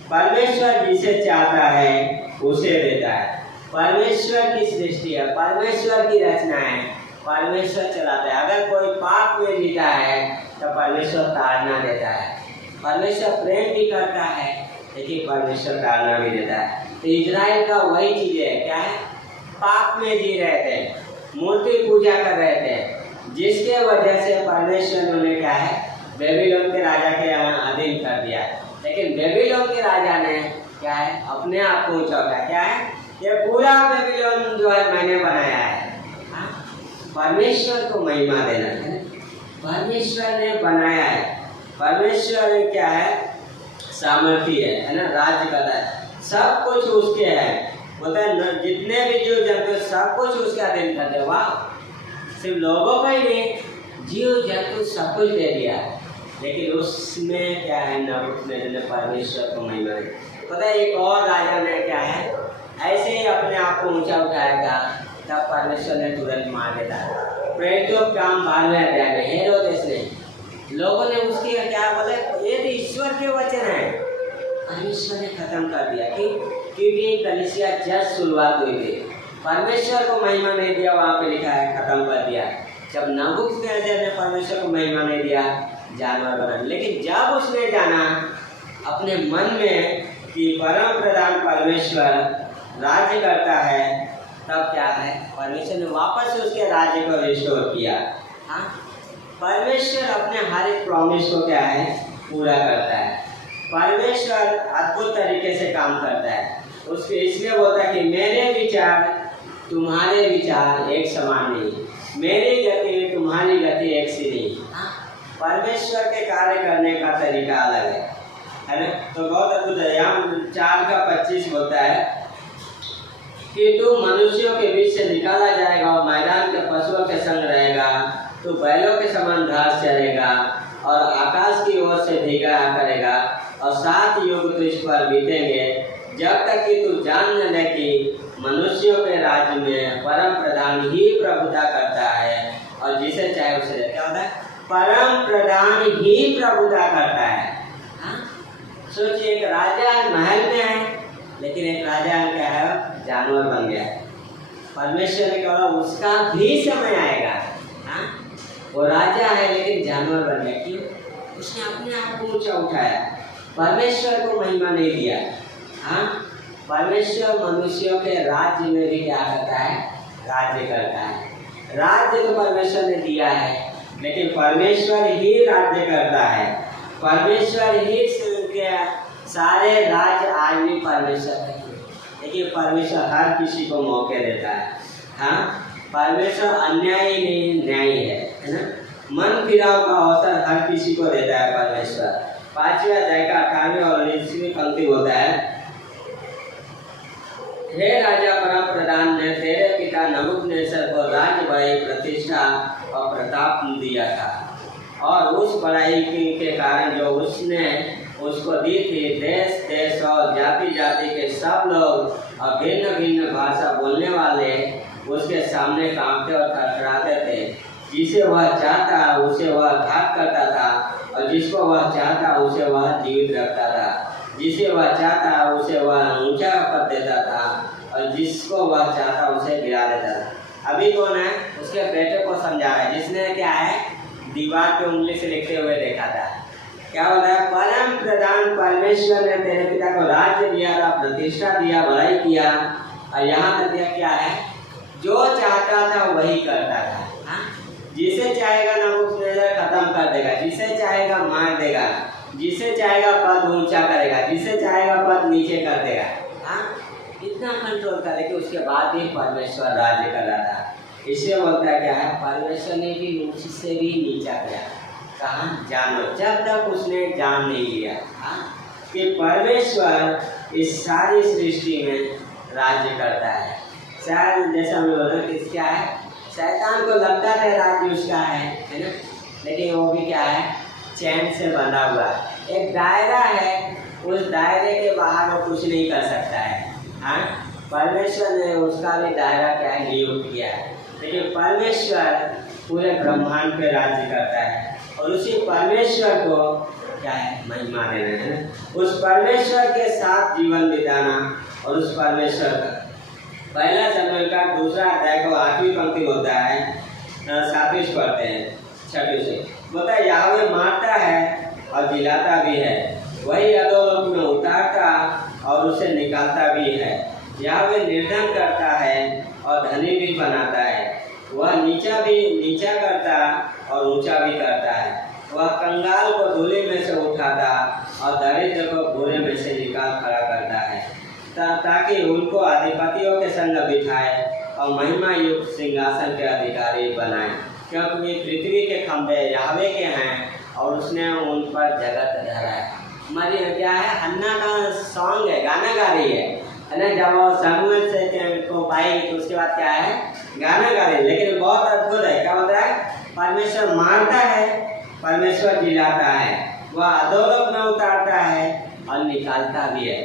परमेश्वर जिसे चाहता है उसे देता है। परमेश्वर की सृष्टि है, परमेश्वर की रचना है, परमेश्वर चलाता है। अगर कोई पाप में जीता है तो परमेश्वर ताड़ना देता है। परमेश्वर प्रेम भी करता है, लेकिन परमेश्वर ताड़ना भी देता है। तो इजराइल का वही चीज है, क्या है, पाप में जी रहे थे, मूर्ति पूजा कर रहे थे, जिसके वजह से परमेश्वर ने उन्हें क्या है, बेबीलोन के राजा के अधीन कर दिया। लेकिन बेबीलोन के राजा ने क्या है, अपने आप को ऊंचा उठाया। क्या है, ये पूरा बेबीलोन जो है मैंने बनाया है। परमेश्वर को महिमा देना है, परमेश्वर ने बनाया है। परमेश्वर क्या है, सामर्थ्य है ना, राज्य करता है, सब कुछ उसके है। बोलता है जितने भी जीव जंतु सब कुछ उसके अधीन करते। वाह, सिर्फ लोगों को ही नहीं, जीव जंतु सब कुछ दे दिया। लेकिन उसमें क्या है, नबूकदनेस्सर ने परमेश्वर को महिमा दी। पता है, एक और राजा ने क्या है, ऐसे ही अपने आप को ऊंचा उठाएगा, तब परमेश्वर ने तुरंत मार देता। प्रेरितों काम 12वें अध्याय में हेरोदेस ने, लोगों ने उसकी क्या बोले, ये तो ईश्वर के वचन है, परमेश्वर ने खत्म कर दिया। क्योंकि कलीसिया जस्ट शुरुआत हुई थी, परमेश्वर को महिमा नहीं दिया, वहाँ पे लिखा है खत्म कर दिया। जब नबूकदनेस्सर ने परमेश्वर को महिमा नहीं दिया, जानवर बना। लेकिन जब उसने जाना अपने मन में कि परम प्रधान परमेश्वर राज्य करता है, तब क्या है, परमेश्वर ने वापस से उसके राज्य को रिस्टोर किया। हाँ, परमेश्वर अपने हर एक प्रॉमिस को क्या है, पूरा करता है। परमेश्वर अद्भुत तरीके से काम करता है। उसके इसलिए बोलता है कि मेरे विचार तुम्हारे विचार एक समान नहीं, मेरी गति तुम्हारी गति एक सी नहीं। परमेश्वर के कार्य करने का तरीका अलग है ना। तो बहुत अद्भुत है। यहाँ 4 का 25 बोलता है कि तू मनुष्यों के बीच से निकाला जाएगा और मैदान के पशुओं के संग रहेगा, तू बैलों के समान घास चरेगा और आकाश की ओर से भीगा करेगा, और 7 युग तुझ पर बीतेंगे, जब तक कि तू जान न ले कि मनुष्यों के राज्य में परम प्रधान ही प्रभुता करता है, और जिसे चाहे उसे। क्या होता है, परम प्रधान ही प्रभुता करता है। सोचिए, एक राजा महल में है, लेकिन एक राजा क्या है, जानवर बन गया। परमेश्वर ने कहा उसका भी समय आएगा। हाँ, वो राजा है लेकिन जानवर बन गया। क्यों? उसने अपने आप को ऊंचा उठाया। परमेश्वर को महिमा नहीं दिया। हाँ, परमेश्वर मनुष्यों के राज्य में भी क्या करता है? राज्य करता है। राज्य तो परमेश्वर ने दिया है, लेकिन परमेश्वर ही राज्य करता है। परमेश्वर ही के सारे राज्य आज भी परमेश्वर है। देखिए, परमेश्वर हर किसी को मौके देता है। हाँ, परमेश्वर अन्यायी नहीं, न्यायी है ना। मन फिराव का अवसर हर किसी को देता है परमेश्वर। 5वें अध्याय का 18वें और 19वीं पंक्ति होता है, हे राजा परम प्रधान ने तेरे पिता नबूकदनेस्सर को राज्य, बड़ाई, प्रतिष्ठा और प्रताप दिया था, और उस बड़ाई के कारण जो उसने उसको दी थी, देश देश और जाति जाति के सब लोग और भिन्न भिन्न भाषा बोलने वाले उसके सामने कांपते और थरथराते थे। जिसे वह चाहता उसे वह घात करता था, और जिसको वह चाहता उसे वह जीवित रखता था। जिसे वह चाहता उसे वह ऊंचा पद देता था, और जिसको वह चाहता उसे गिरा देता था। अभी कौन है? उसके बेटे को समझा रहा है, जिसने क्या है? दीवार पे उंगली से लिखते हुए देखा था। क्या बोला है? परम प्रधान परमेश्वर ने तेरे पिता को राज्य दिया था, प्रतिष्ठा दिया, बड़ाई किया, और यहाँ तक दिया क्या है? जो चाहता था वही करता था। हाँ? जिसे चाहेगा नबूकदनेस्सर खत्म कर देगा, जिसे चाहेगा मार देगा, जिसे चाहेगा पद ऊंचा करेगा, जिसे चाहेगा पद नीचे कर देगा। हाँ, इतना कंट्रोल करे कि उसके बाद भी परमेश्वर राज्य कर रहा था। इससे बोलता है क्या है? परमेश्वर ने भी मुझसे भी नीचा किया। कहाँ? जानो, जब तक उसने जान नहीं लिया। हाँ, कि परमेश्वर इस सारी सृष्टि में राज्य करता है। शायद जैसा मैं बोला कि क्या है? शैतान को लगता था राज्य उसका है ना, लेकिन वो भी क्या है? चैन से बंधा हुआ एक दायरा है, उस दायरे के बाहर वो कुछ नहीं कर सकता है। हाँ, परमेश्वर ने उसका भी दायरा क्या है? नियुक्त किया है। लेकिन परमेश्वर पूरे ब्रह्मांड पे राज्य करता है, और उसी परमेश्वर को क्या है? महिमा देना है। उस परमेश्वर के साथ जीवन बिताना, और उस परमेश्वर का पहला शमूएल का 2 अध्याय को 8वीं पंक्ति होता है, 7वीं पढ़ते हैं 6वीं से। बोलता है, याहवे मारता है और जिलाता भी है, वही अधोलोक में उतारता और उसे निकालता भी है। याहवे निर्धन करता है और धनी भी बनाता है, वह नीचा करता और ऊंचा भी करता है। वह कंगाल को धूलि में से उठाता और दरिद्र को बुरे में से निकाल खड़ा करता है, ताकि उनको अधिपतियों के संग बिठाए और महिमा युक्त सिंहासन के अधिकारी बनाए। क्योंकि पृथ्वी के खंभे याहवे के हैं, और उसने उन पर जगत धरा है। हमारी क्या है? हन्ना का सॉन्ग है, गाना गा रही है ना। जब वो शमूएल से को पाई तो उसके बाद क्या है? गाना गा रही है। लेकिन बहुत अद्भुत है। क्या होता है? परमेश्वर मारता है, परमेश्वर जिलाता है, वह अधोलोक में उतारता है और निकालता भी है।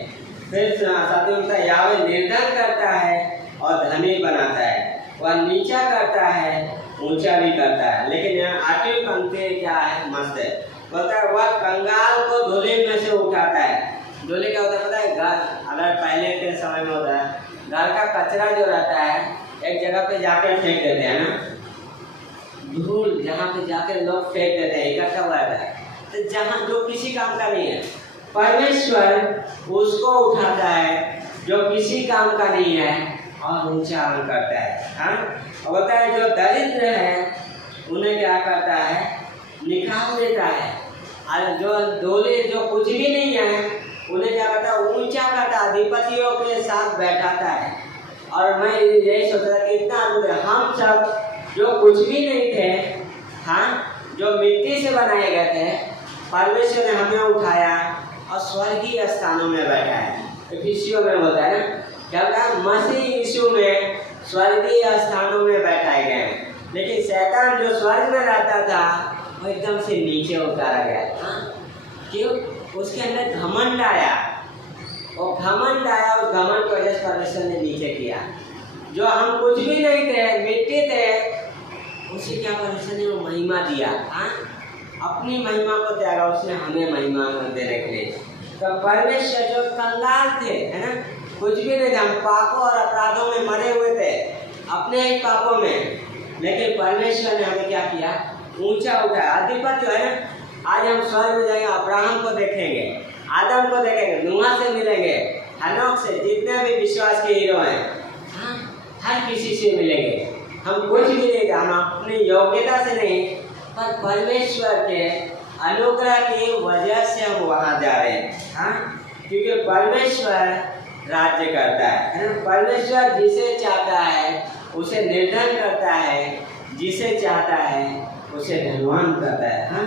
फिर साथियों का याहवे निर्धन करता है और धनी बनाता है, वह नीचा करता है, ऊंचा भी करता है। लेकिन यहाँ 8वीं पंक्ति क्या है? मस्त है। बोलता है, वह कंगाल को धूलि में से उठाता है। धूलि क्या होता है पता है? अगर पहले के समय में होता है, घर का कचरा जो रहता है एक जगह पे जाके फेंक देते हैं ना, धूल जहाँ पे जाके लोग फेंक देते हैं, इकट्ठा हुआ रहता है, तो जहाँ जो किसी काम का नहीं है, परमेश्वर उसको उठाता है जो किसी काम का नहीं है और ऊंचा करता है। हाँ, और बोलता है जो दरिद्र है उन्हें क्या करता है? निकाल देता है, और जो धूलि जो कुछ भी नहीं है उन्हें क्या करता है? ऊंचा करता है, अधिपतियों के साथ बैठाता है। और मैं यही सोच रहा कि इतना हम सब जो कुछ भी नहीं थे, हाँ, जो मिट्टी से बनाए गए थे, परमेश्वर ने हमें उठाया और स्वर्गीय स्थानों में बैठाया। इफिसियों में होता है ना, क्या होता है? मसीह यीशु में स्वर्गीय स्थानों में बैठाए गए। लेकिन शैतान जो स्वर्ग में रहता था वो एकदम से नीचे उतारा गया। हाँ, क्यों? उसके अंदर घमंड आया, और घमंड आया, और घमंड की वजह से परमेश्वर ने नीचे किया। जो हम कुछ भी नहीं थे, मिट्टी थे, उसे क्या परमेश्वर ने वो महिमा दिया। हाँ, अपनी महिमा को त्यागा, उसने हमें महिमा देने के लिए। तो परमेश्वर जो कंगाल थे, है ना, कुछ भी नहीं थे, हम पापों और अपराधों में मरे हुए थे, अपने ही पापों में, लेकिन परमेश्वर ने हमें क्या किया? ऊंचा उठाया। अधिपति जो है ना, आज हम स्वर्ग में जाएंगे, अब्राहम को देखेंगे, आदम को देखेंगे, नूह से मिलेंगे, हनोक से, जितने भी विश्वास के हीरो हैं, हाँ, हर किसी से मिलेंगे। हम कुछ भी नहीं, हम अपनी योग्यता से नहीं, पर परमेश्वर के अनुग्रह की वजह से हम वहाँ जा रहे हैं। हाँ, क्योंकि परमेश्वर राज्य करता है ना। परमेश्वर जिसे चाहता है उसे निर्धन करता है, जिसे चाहता है उसे धनवान करता है। हाँ,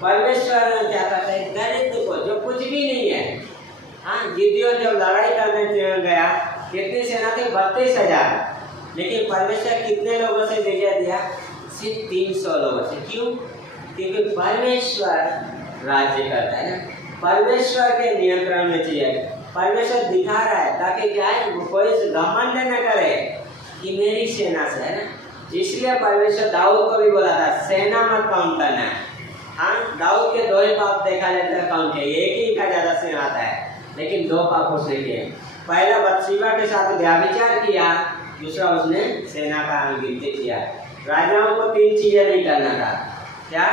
परमेश्वर क्या करता है, दरिद्र को जो कुछ भी नहीं है। हाँ, गिदियोन जब लड़ाई करने गया, कितनी सेना थी, 32,000, लेकिन परमेश्वर कितने लोगों से विजय दिया, सिर्फ 300 लोगों से। क्यों? क्योंकि परमेश्वर राज्य करता है ना, परमेश्वर के नियंत्रण में चाहिए। परमेश्वर दिखा रहा है ताकि क्या है, कोई घमंड न करे कि मेरी सेना से, है ना। इसलिए परमेश्वर दाऊद को भी बोला था, सेना मत काउंट करना है। हाँ, दाऊद के 2 ही पाप देखा जाता है काउंट किया, एक ही का ज्यादा सेना आता है, लेकिन 2 पाप उसने किए। पहला बत्सीबा के साथ व्यभिचार किया, दूसरा उसने सेना का गिनती किया। राजाओं को 3 चीजें नहीं करना था। क्या?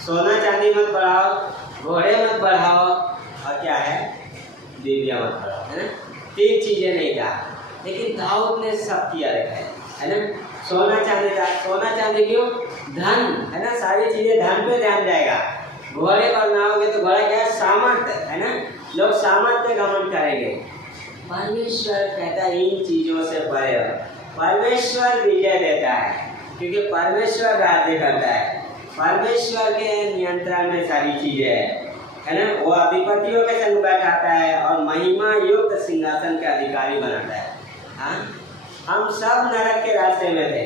सोना चांदी मत बढ़ाओ, घोड़े मत बढ़ाओ, और क्या है, दिव्या मत बढ़ाओ, है ना। 3 चीजें नहीं था, लेकिन दाऊद ने सब किया रखा है ना। सोना चांदी था, सोना चांदी क्यों? धन, है ना, सारी चीजें धन पे ध्यान जाएगा। घोड़े पर बनाओगे तो घोड़ा क्या है, सामर्थ, है ना, लोग सामर्थ पे घमंड करेंगे। परमेश्वर कहता है इन चीजों से परे हो। परमेश्वर विजय देता है, क्योंकि परमेश्वर राज्य करता है, परमेश्वर के नियंत्रण में सारी चीजें है ना। वो अधिपतियों के संग बैठाता है और महिमा युक्त सिंहासन के अधिकारी बनाता है। हाँ, हम सब नरक के रास्ते में थे,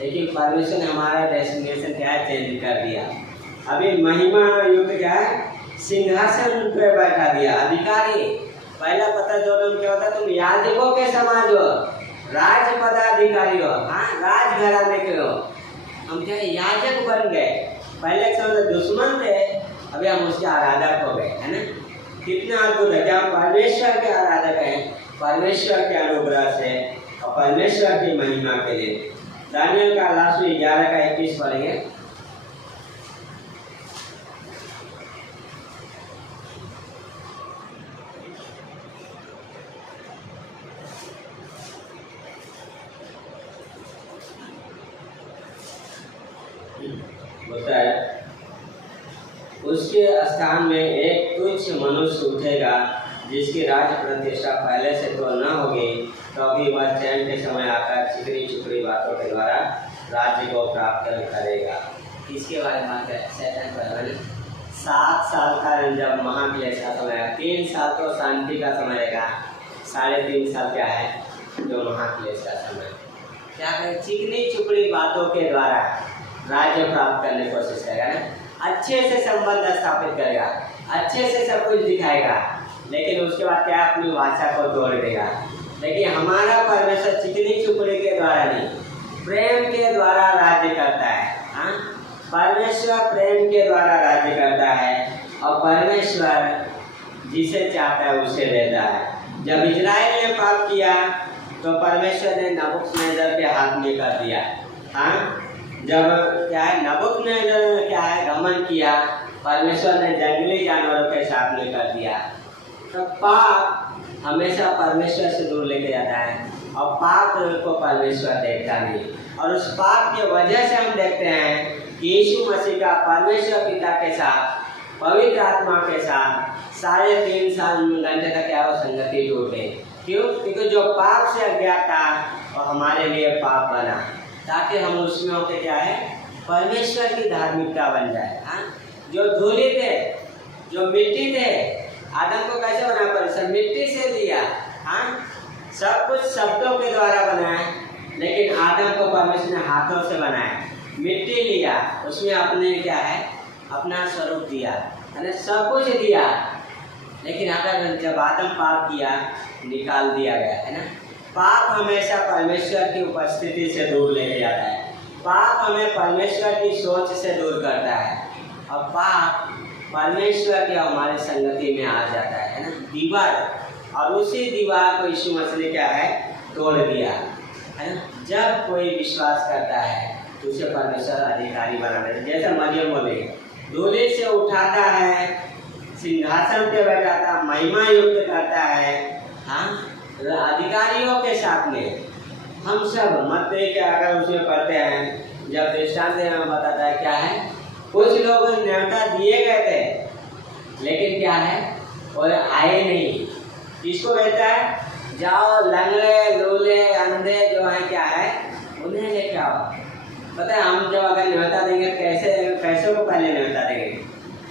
लेकिन परमेश्वर ने हमारा डेस्टिनेशन क्या है, चेंज कर दिया। अभी महिमा युक्त क्या है, सिंहासन पे बैठा दिया, अधिकारी। पहला पता जो क्या होता, तुम याजकों के समाज हो, राज पदाधिकारी हो। हाँ, राज घराने के हो। हम क्या याजक बन गए। पहले समय दुश्मन थे, अभी हम उसके आराधक हो गए, है ना। कितना अद्भुत है, क्या हम परमेश्वर के आराधक हैं, परमेश्वर के अनुग्रह से और परमेश्वर की महिमा के लिए। दानियल का लास्ट में 11 का 21 पढ़ेंगे। होता है, उसके स्थान में एक तुच्छ मनुष्य उठेगा जिसकी राज प्रतिष्ठा पहले से तो न होगी, तो अभी वह चैन के समय आकर चिकनी चुपड़ी बातों के द्वारा राज्य को प्राप्त करेगा। इसके बारे में शैतान पर 7 साल का जब महाक्लेश का समय है, 3 साल तो शांति का समय रहेगा, 3.5 साल क्या है, जो महाक्लेश का समय। क्या करें, चिकनी चुपड़ी बातों के द्वारा राज्य प्राप्त करने की कोशिश करेगा ना। अच्छे से संबंध स्थापित करेगा, अच्छे से सब कुछ दिखाएगा, लेकिन उसके बाद क्या, अपनी भाषा को तोड़ देगा। लेकिन हमारा परमेश्वर चिकनी चुपड़ी के द्वारा नहीं, प्रेम के द्वारा राज्य करता है। हाँ, परमेश्वर प्रेम के द्वारा राज्य करता है, और परमेश्वर जिसे चाहता है उसे देता है। जब इजराइल ने पाप किया तो परमेश्वर ने नबूकदनेस्सर के हाथ में कर दिया। हाँ, जब क्या है, नबूकदनेस्सर ने क्या है, घमंड किया, परमेश्वर ने जंगली जानवरों के साथ में कर दिया। तो पाप हमेशा परमेश्वर से दूर लेके जाता है, और पाप को परमेश्वर देखता नहीं। और उस पाप की वजह से हम देखते हैं कि यीशु मसीह का परमेश्वर पिता के साथ, पवित्र आत्मा के साथ 3.5 घंटे तक क्या वो संगति टूट गई। क्यों? क्योंकि जो पाप से अज्ञात था और हमारे लिए पाप बना, ताकि हम उसमें होकर क्या है, परमेश्वर की धार्मिकता बन जाए। हाँ, जो धूली थे, जो मिट्टी थे, आदम को कैसे बना, परमेश्वर मिट्टी से दिया। हाँ, सब कुछ शब्दों के द्वारा बनाया, लेकिन आदम को परमेश्वर ने हाथों से बनाया। मिट्टी लिया, उसमें अपने क्या है, अपना स्वरूप दिया, है, सब कुछ दिया, लेकिन अगर जब आदम पाप किया, निकाल दिया गया, है ना। पाप हमेशा परमेश्वर की उपस्थिति से दूर लेके जाता है, पाप हमें परमेश्वर की सोच से दूर करता है, और पाप परमेश्वर की हमारी संगति में आ जाता है ना, दीवार। और उसी दीवार को यीशु मसीह ने क्या है, तोड़ दिया, है ना। जब कोई विश्वास करता है तो उसे परमेश्वर अधिकारी बना देता है। जैसे मरियम बोले, धूली से उठाता है, सिंहासन पे बैठाता, महिमा युक्त करता है। हाँ, अधिकारियों के साथ में हम सब मत के अगर उसमें पढ़ते हैं, जब दृष्टांत में बताता है क्या है, कुछ लोग न्योता दिए गए थे लेकिन क्या है, और आए नहीं। किसको कहता है, जाओ लंगड़े लूले अंधे जो है क्या है उन्हें लेके आओ। पता है हम जब अगर न्योता देंगे कैसे को पहले न्योता देंगे,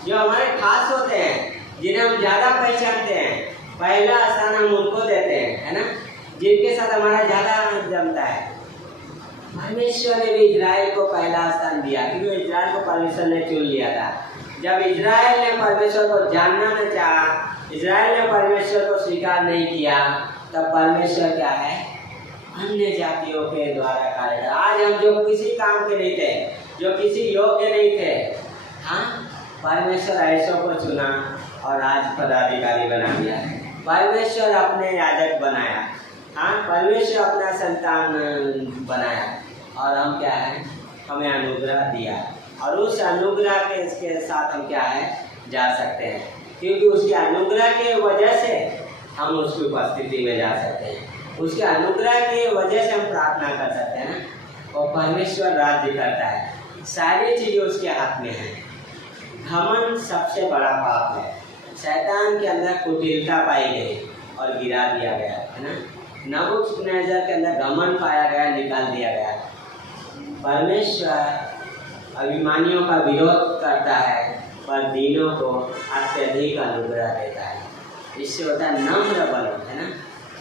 जो हमारे खास होते हैं, जिन्हें हम ज़्यादा पहचानते हैं, पहला स्थान हम उनको देते हैं, है ना, जिनके साथ हमारा ज़्यादा जमता है। परमेश्वर ने भी इजराइल को पहला स्थान दिया, क्योंकि इजराइल को परमेश्वर ने चुन लिया था। जब इजराइल ने परमेश्वर को जानना न चाहा, इजराइल ने परमेश्वर को स्वीकार नहीं किया, तब परमेश्वर क्या है, अन्य जातियों के द्वारा कार्य करा। आज हम जो किसी काम के नहीं थे, जो किसी योग्य नहीं थे, हाँ, परमेश्वर ऐसों को चुना और आज पदाधिकारी बना दिया। परमेश्वर अपने याजक बनाया, हाँ, परमेश्वर अपना संतान बनाया, और हम क्या है, हमें अनुग्रह दिया, और उस अनुग्रह के इसके साथ हम क्या है, जा सकते हैं, क्योंकि उसकी अनुग्रह के वजह से हम उसकी उपस्थिति में जा सकते हैं, उसके अनुग्रह की वजह से हम प्रार्थना कर सकते हैं ना। और परमेश्वर राज्य करता है, सारी चीज़ें उसके हाथ में हैं। घमंड सबसे बड़ा पाप है, शैतान के अंदर कुटिलता पाई गई और गिरा दिया गया, है ना। नबूकदनेस्सर के अंदर घमंड पाया गया, निकाल दिया गया। परमेश्वर अभिमानियों का विरोध करता है, पर दीनों को अत्यधिक अनुग्रह देता है। इससे होता है नम्र बनो, है ना,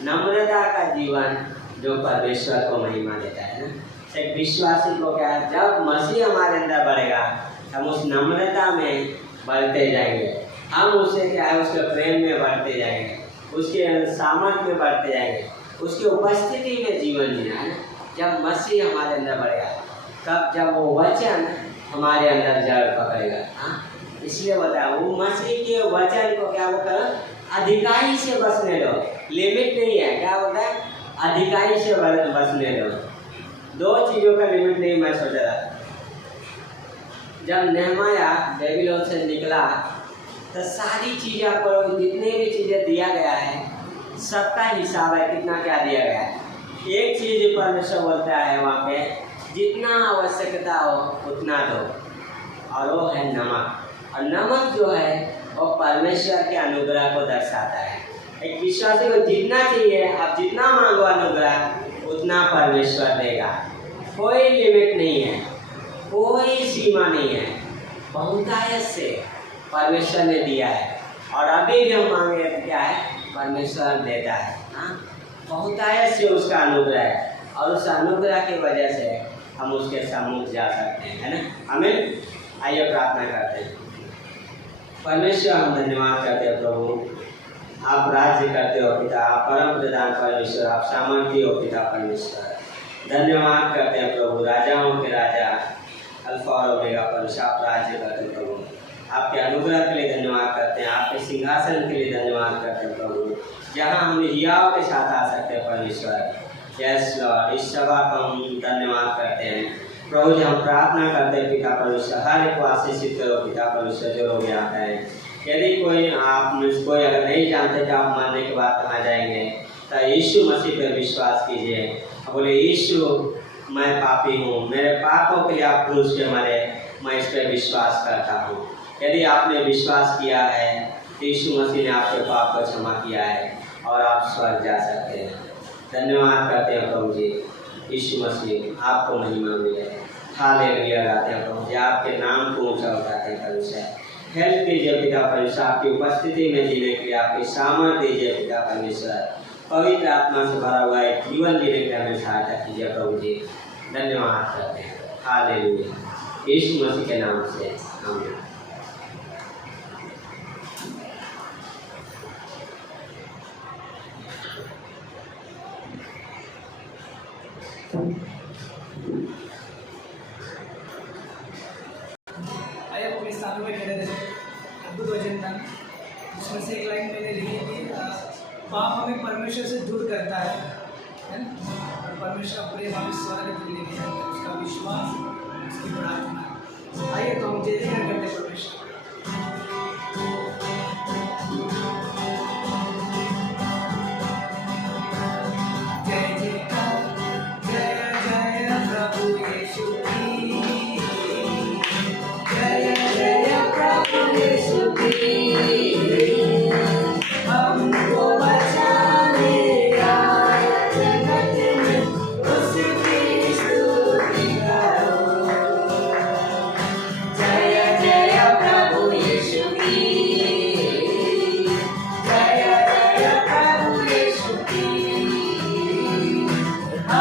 नम्रता का जीवन जो परमेश्वर को महिमा देता है ना। एक विश्वासी को क्या है, जब मसीह हमारे अंदर बढ़ेगा, हम उस नम्रता में बढ़ते जाएंगे, हम उससे क्या है, उसके प्रेम में बढ़ते जाएंगे, उसके सामर्थ्य में बढ़ते जाएंगे, उसकी उपस्थिति में जीवन जीना, है ना। जब मसीह हमारे अंदर बढ़ेगा, तब जब वो वचन हमारे अंदर जड़ पकड़ेगा, हाँ, इसलिए बताया वो मसीह के वचन को क्या वो करो, अधिकारी से बसने दो। लिमिट नहीं है, क्या होता है, अधिकारी से बसने दो। दो चीज़ों का लिमिट नहीं, मैं सोच रहा था जब नेहमाया बेबीलोन से निकला तो सारी चीज़ें आपको जितनी भी चीज़ें दिया गया है सबका हिसाब है, कितना क्या दिया गया है। एक चीज़ परमेश्वर बोलता है वहाँ पे, जितना आवश्यकता हो उतना दो, और वो है नमक। और नमक जो है वो परमेश्वर के अनुग्रह को दर्शाता है। एक विश्वासी को जितना चाहिए, आप जितना मांगो अनुग्रह उतना परमेश्वर देगा। कोई लिमिट नहीं है, कोई सीमा नहीं है, बहुतायत से परमेश्वर ने दिया है, और अभी भी हम मांगे तो क्या है, परमेश्वर देता है, हाँ, बहुतायत से उसका अनुग्रह है, और उस अनुग्रह की वजह से हम उसके सम्मुख जा सकते हैं, है ना। आमीन। आइए प्रार्थना करते हैं। परमेश्वर हम धन्यवाद करते हैं प्रभु, आप राज्य करते हो पिता, आप परम प्रधान परमेश्वर, आप सामर्थ्य हो पिता परमेश्वर। धन्यवाद करते हैं प्रभु, राजाओं के राजा, अल्फा और ओमेगा परमेश्वर, आप राज्य करते हैं प्रभु। आपके अनुग्रह के लिए धन्यवाद करते हैं, आपके सिंहासन के लिए धन्यवाद करते हैं प्रभु, जहाँ हम हियाव के साथ आ सकते हैं परमेश्वर। यस लॉर्ड, इस सभा को हम धन्यवाद करते हैं प्रभु जी। हम प्रार्थना करते हैं पिता परमेश्वर, हर एक को आशीषित करो पिता परमेश्वर, जो लोग आता है। यदि कोई कोई अगर नहीं जानते कि आप मरने के बाद कहाँ जाएंगे, तो यीशु मसीह पर विश्वास कीजिए। बोले यीशु मैं पापी हूँ, मेरे पापों के लिए आप क्रूस पे मरे, मैं इस पर विश्वास करता हूँ। यदि आपने विश्वास किया है तो यीशु मसीह ने आपके पाप को क्षमा किया है और आप स्वर्ग जा सकते हैं। धन्यवाद करते हैं प्रभु जी, यीशु मसीह आपको महिमा मिले। हालेलुया गाते हैं प्रभु जी, आपके नाम को ऊंचा उठाते हैं परमेश्वर। हेल्प कीजिए पिता परमेश्वर, आपकी उपस्थिति में जीने के लिए आपकी सामर्थ्य दीजिए पिता परमेश्वर। पवित्र आत्मा से भरा हुआ एक जीवन जीने के लिए हमें सहायता कीजिए प्रभु जी। धन्यवाद करते हैं। हालेलुया, यीशु मसीह के नाम से आमीन। आइए अपने स्थानों में खड़े रहे। अद्भुत वचन था, उसमें से एक लाइन मैंने लिखी थी, पाप हमें परमेश्वर से दूर करता है ना, और परमेश्वर प्रेम हमें स्वर्ग के लिए लेके जाता है, उसका विश्वास, उसकी प्रार्थना। आइए तो हम जय जयकार करते परमेश्वर।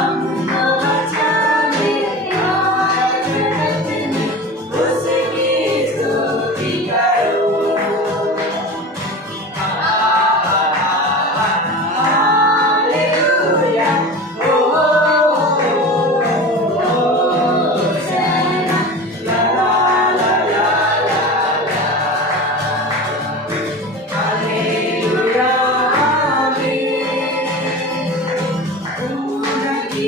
हमको बचा मेरे आज जगत में उसकी स्तुति करो हालेलुया ओ होसैना ला ला ला ला ला हालेलुया आमीन उन्नति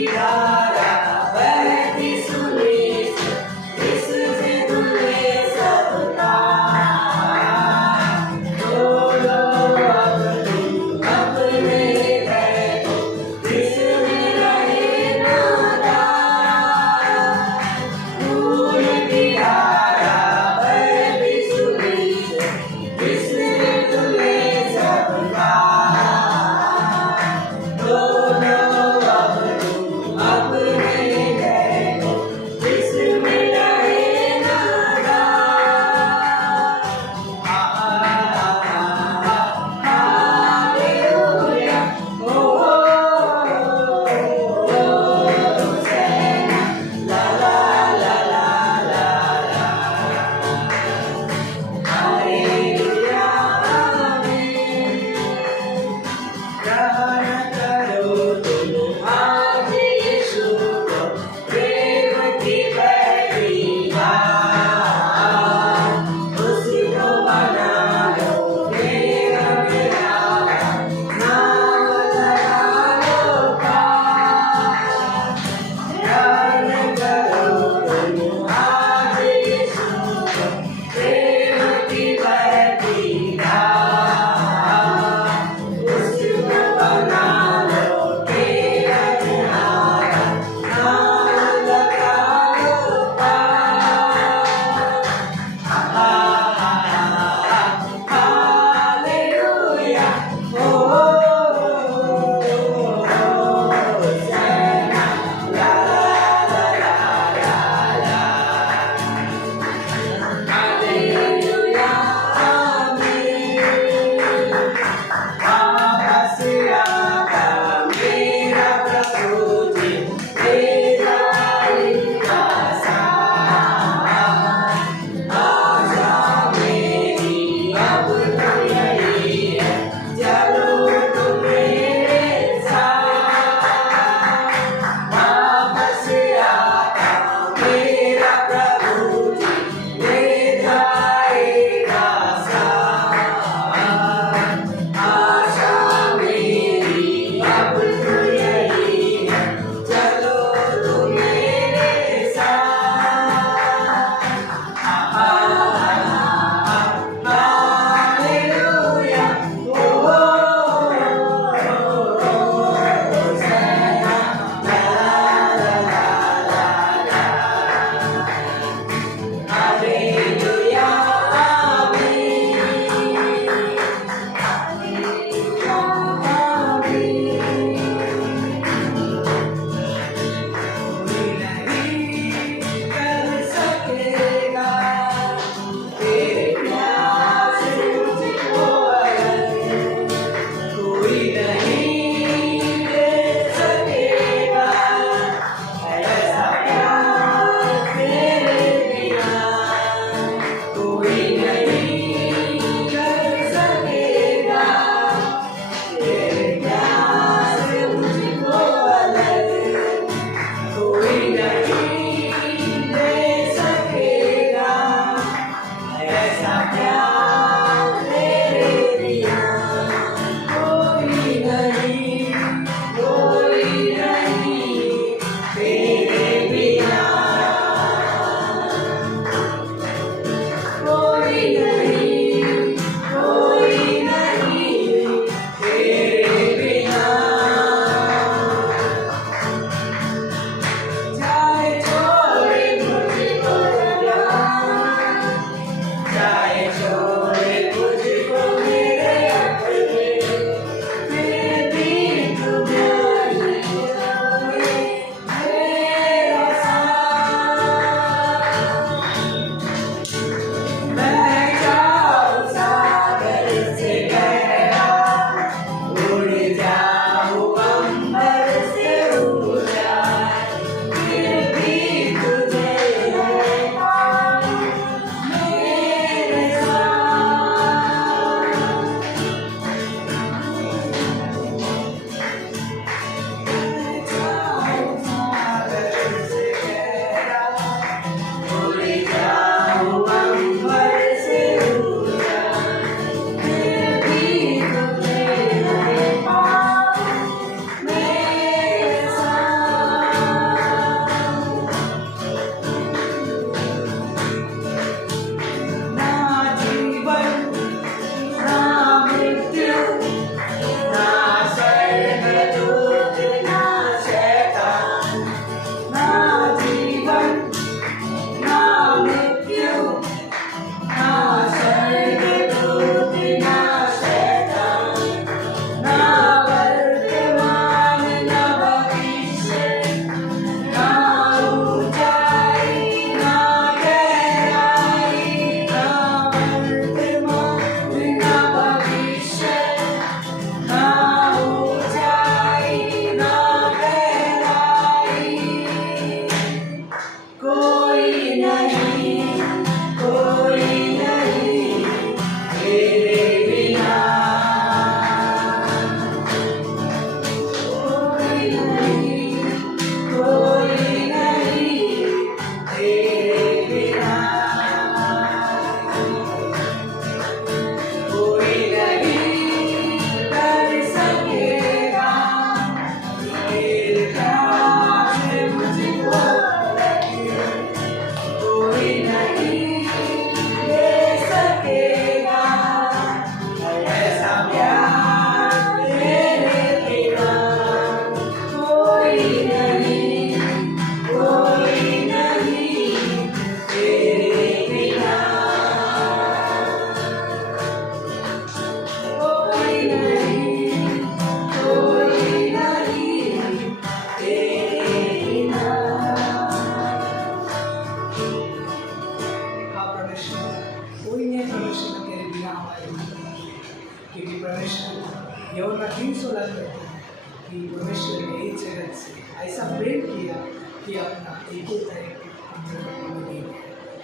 ये अपना एक ही तरह की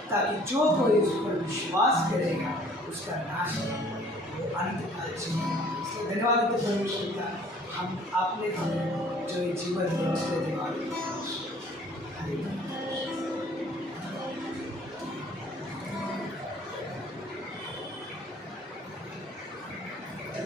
ताकि जो कोई उस पर विश्वास करेगा उसका नाश नहीं, वो अंत काल जीवन। इसलिए धन्यवाद देते परमेश्वर का, हम आपने हमें जो ये जीवन है उसके दिवाली।